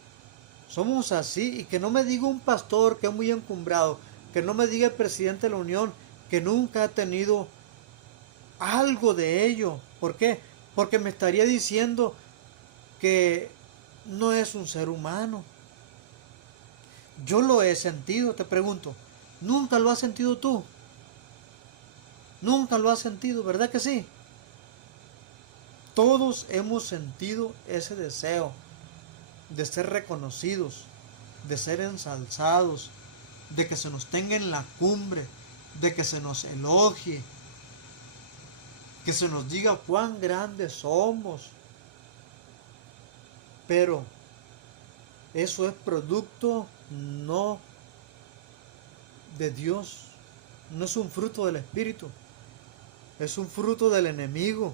y que no me diga un pastor que es muy encumbrado, que no me diga el presidente de la Unión, que nunca ha tenido algo de ello. ¿Por qué? Porque me estaría diciendo que no es un ser humano. Yo lo he sentido, te pregunto. ¿Nunca lo has sentido tú? Nunca lo has sentido, ¿verdad que sí? Todos hemos sentido ese deseo de ser reconocidos, de ser ensalzados, de que se nos tenga en la cumbre, de que se nos elogie, que se nos diga cuán grandes somos. Pero eso es producto no de Dios, no es un fruto del Espíritu, es un fruto del enemigo,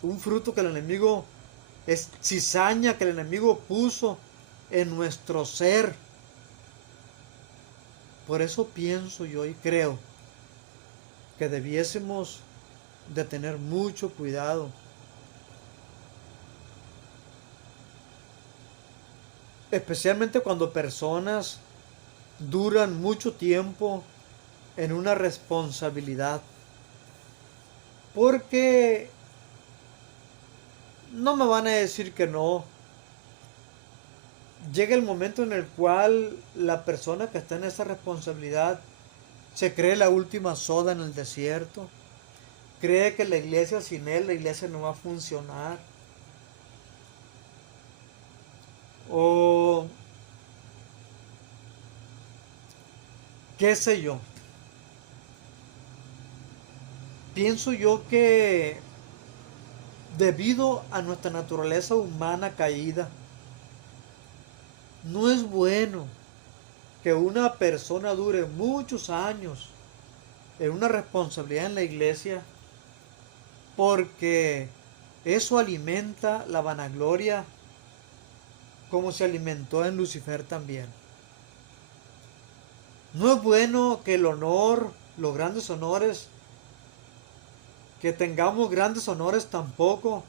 un fruto que el enemigo es cizaña que el enemigo puso en nuestro ser. Por eso pienso yo y creo que debiésemos de tener mucho cuidado. Especialmente cuando personas duran mucho tiempo en una responsabilidad. Porque no me van a decir que no. Llega el momento en el cual la persona que está en esa responsabilidad se cree la última soda en el desierto. Cree que la iglesia sin él, la iglesia no va a funcionar. O qué sé yo. Pienso yo que debido a nuestra naturaleza humana caída, no es bueno que una persona dure muchos años en una responsabilidad en la iglesia, porque eso alimenta la vanagloria como se alimentó en Lucifer también. No es bueno que el honor, los grandes honores, que tengamos grandes honores tampoco,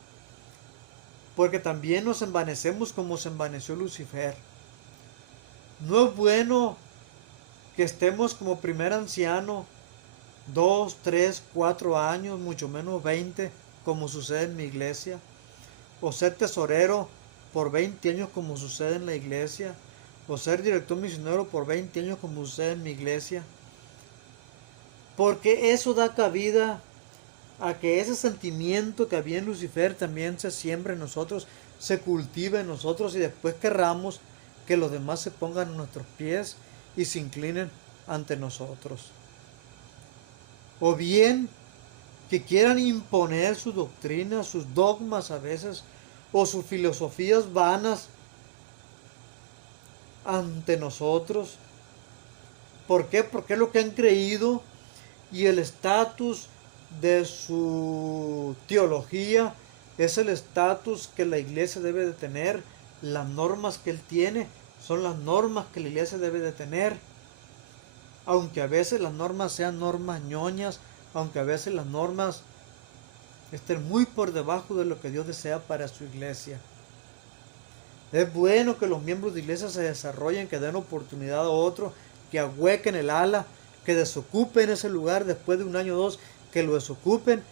porque también nos envanecemos como se envaneció Lucifer. No es bueno que estemos como primer anciano 2, 3, 4 años, mucho menos 20, como sucede en mi iglesia, o ser tesorero por 20 años como sucede en la iglesia, o ser director misionero por 20 años como usted en mi iglesia. Porque eso da cabida a que ese sentimiento que había en Lucifer también se siembre en nosotros, se cultive en nosotros y después querramos que los demás se pongan a nuestros pies y se inclinen ante nosotros. O bien que quieran imponer sus doctrinas, sus dogmas a veces, o sus filosofías vanas ante nosotros. ¿Por qué? Porque es lo que han creído y el estatus de su teología es el estatus que la iglesia debe de tener. Las normas que él tiene son las normas que la iglesia debe de tener. Aunque a veces las normas sean normas ñoñas, aunque a veces las normas estén muy por debajo de lo que Dios desea para su iglesia. Es bueno que los miembros de iglesia se desarrollen, que den oportunidad a otros, que ahuequen el ala, que desocupen ese lugar después de un año o dos, que lo desocupen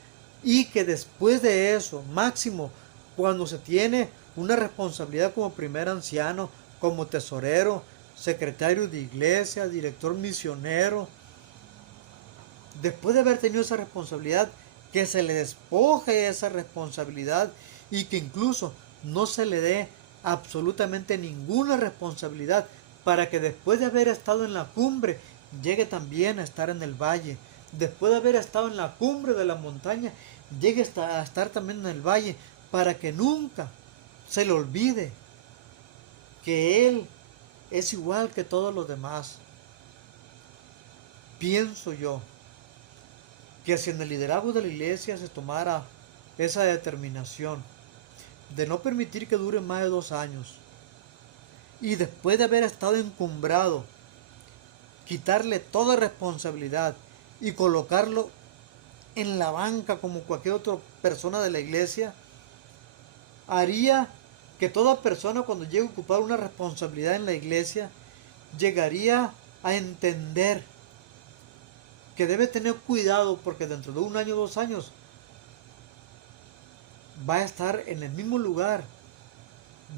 y que después de eso, máximo, cuando se tiene una responsabilidad como primer anciano, como tesorero, secretario de iglesia, director misionero, después de haber tenido esa responsabilidad, que se le despoje esa responsabilidad y que incluso no se le dé absolutamente ninguna responsabilidad para que después de haber estado en la cumbre llegue también a estar en el valle, después de haber estado en la cumbre de la montaña llegue a estar también en el valle, para que nunca se le olvide que él es igual que todos los demás. Pienso yo que si en el liderazgo de la iglesia se tomara esa determinación de no permitir que dure más de 2 años y después de haber estado encumbrado, quitarle toda responsabilidad y colocarlo en la banca como cualquier otra persona de la iglesia, haría que toda persona cuando llegue a ocupar una responsabilidad en la iglesia llegaría a entender que debe tener cuidado porque dentro de 1 año o 2 años va a estar en el mismo lugar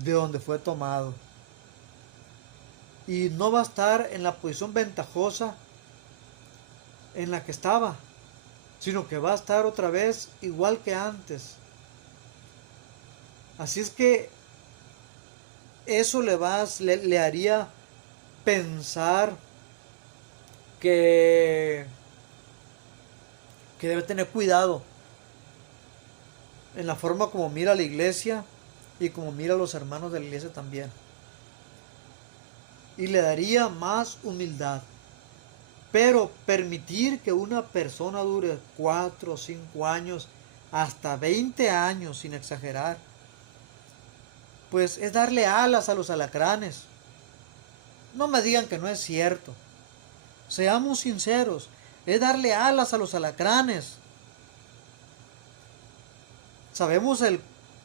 de donde fue tomado. Y no va a estar en la posición ventajosa en la que estaba, sino que va a estar otra vez igual que antes. Así es que eso le haría pensar que debe tener cuidado en la forma como mira a la iglesia y como mira a los hermanos de la iglesia también. Y le daría más humildad. Pero permitir que una persona dure 4 o 5 años, hasta 20 años, sin exagerar, pues es darle alas a los alacranes. No me digan que no es cierto. Seamos sinceros, es darle alas a los alacranes. Sabemos el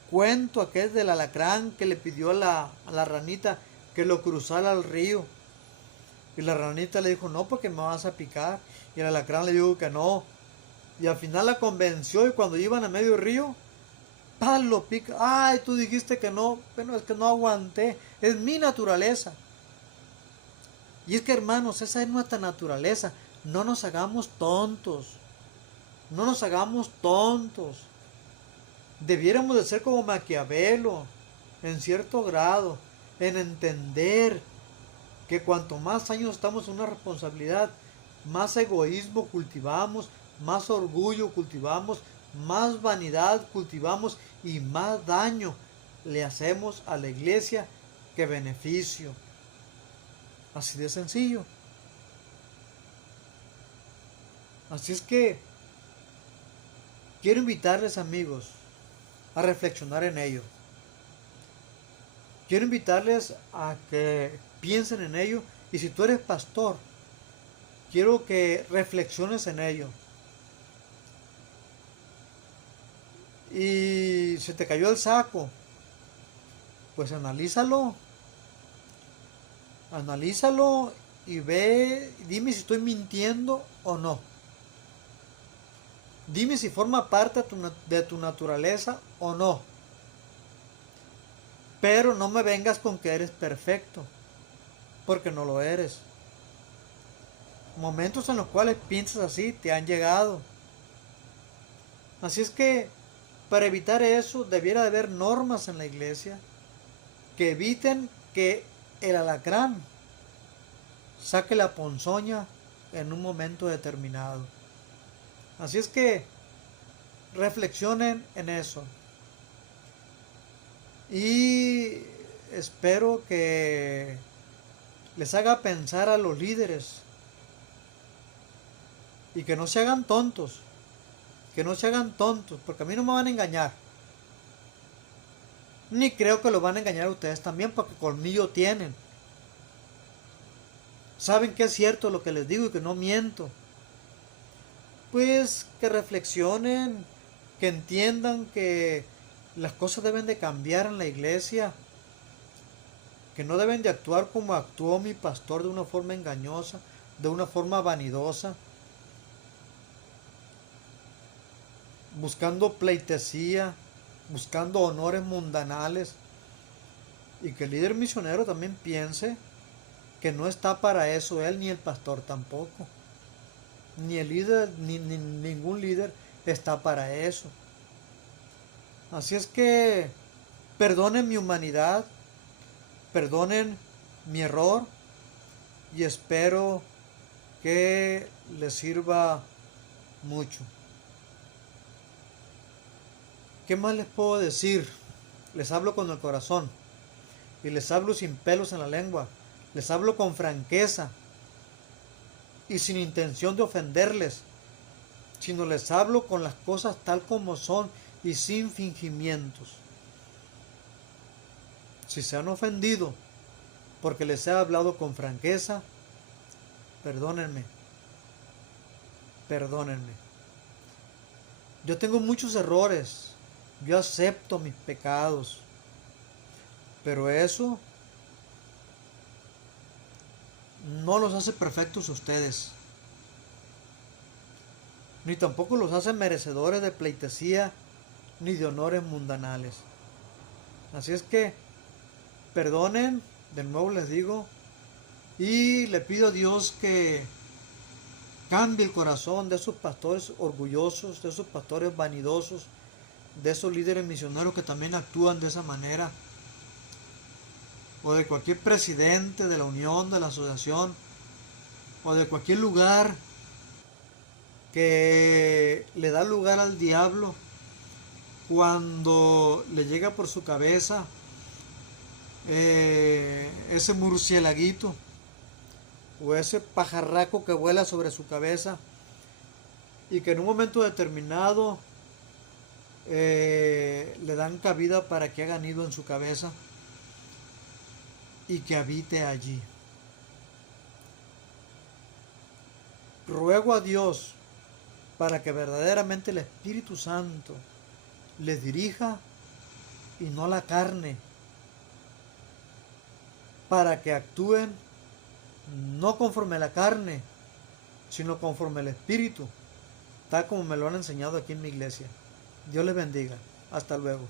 cuento aquel del alacrán que le pidió a la ranita que lo cruzara al río. Y la ranita le dijo, no, porque me vas a picar. Y el alacrán le dijo que no. Y al final la convenció y cuando iban a medio río, ¡pal! Lo pica. Ay, tú dijiste que no. Bueno, es que no aguanté. Es mi naturaleza. Y es que, hermanos, esa es nuestra naturaleza. No nos hagamos tontos. No nos hagamos tontos. Debiéramos de ser como Maquiavelo, en cierto grado, en entender que cuanto más años estamos en una responsabilidad, más egoísmo cultivamos, más orgullo cultivamos, más vanidad cultivamos y más daño le hacemos a la iglesia que beneficio. Así de sencillo. Así es que quiero invitarles, amigos, a reflexionar en ello. Quiero invitarles a que piensen en ello y si tú eres pastor, quiero que reflexiones en ello. Y si te cayó el saco, pues analízalo y ve, dime si estoy mintiendo o no. Dime si forma parte de tu naturaleza o no. Pero no me vengas con que eres perfecto. porque no lo eres. Momentos en los cuales piensas así te han llegado. Así es que para evitar eso debiera de haber normas en la iglesia que eviten que el alacrán saque la ponzoña en un momento determinado. Así es que reflexionen en eso. Y espero que les haga pensar a los líderes y que no se hagan tontos. Que no se hagan tontos, porque a mí no me van a engañar. Ni creo que lo van a engañar a ustedes también, porque colmillo tienen. Saben que es cierto lo que les digo y que no miento. Pues que reflexionen, que entiendan que las cosas deben de cambiar en la iglesia, que no deben de actuar como actuó mi pastor, de una forma engañosa, de una forma vanidosa, buscando pleitesía, buscando honores mundanales, y que el líder misionero también piense que no está para eso él, ni el pastor tampoco, ni el líder, ni ningún líder está para eso. Así es que perdonen mi humanidad, perdonen mi error, y espero que les sirva mucho. ¿Qué más les puedo decir? Les hablo con el corazón y les hablo sin pelos en la lengua. Les hablo con franqueza y sin intención de ofenderles, sino les hablo con las cosas tal como son y sin fingimientos. Si se han ofendido porque les he hablado con franqueza, perdónenme, perdónenme. Yo tengo muchos errores, yo acepto mis pecados, pero eso no los hace perfectos a ustedes, ni tampoco los hace merecedores de pleitesía ni de honores mundanales. Así es que perdonen, de nuevo les digo, y le pido a Dios que cambie el corazón de esos pastores orgullosos, de esos pastores vanidosos, de esos líderes misioneros que también actúan de esa manera, o de cualquier presidente de la unión, de la asociación, o de cualquier lugar que le da lugar al diablo cuando le llega por su cabeza ese murcielaguito o ese pajarraco que vuela sobre su cabeza, y que en un momento determinado le dan cabida para que haga nido en su cabeza y que habite allí. Ruego a Dios para que verdaderamente el Espíritu Santo les dirija y no la carne, para que actúen no conforme a la carne, sino conforme al Espíritu, tal como me lo han enseñado aquí en mi iglesia. Dios les bendiga. Hasta luego.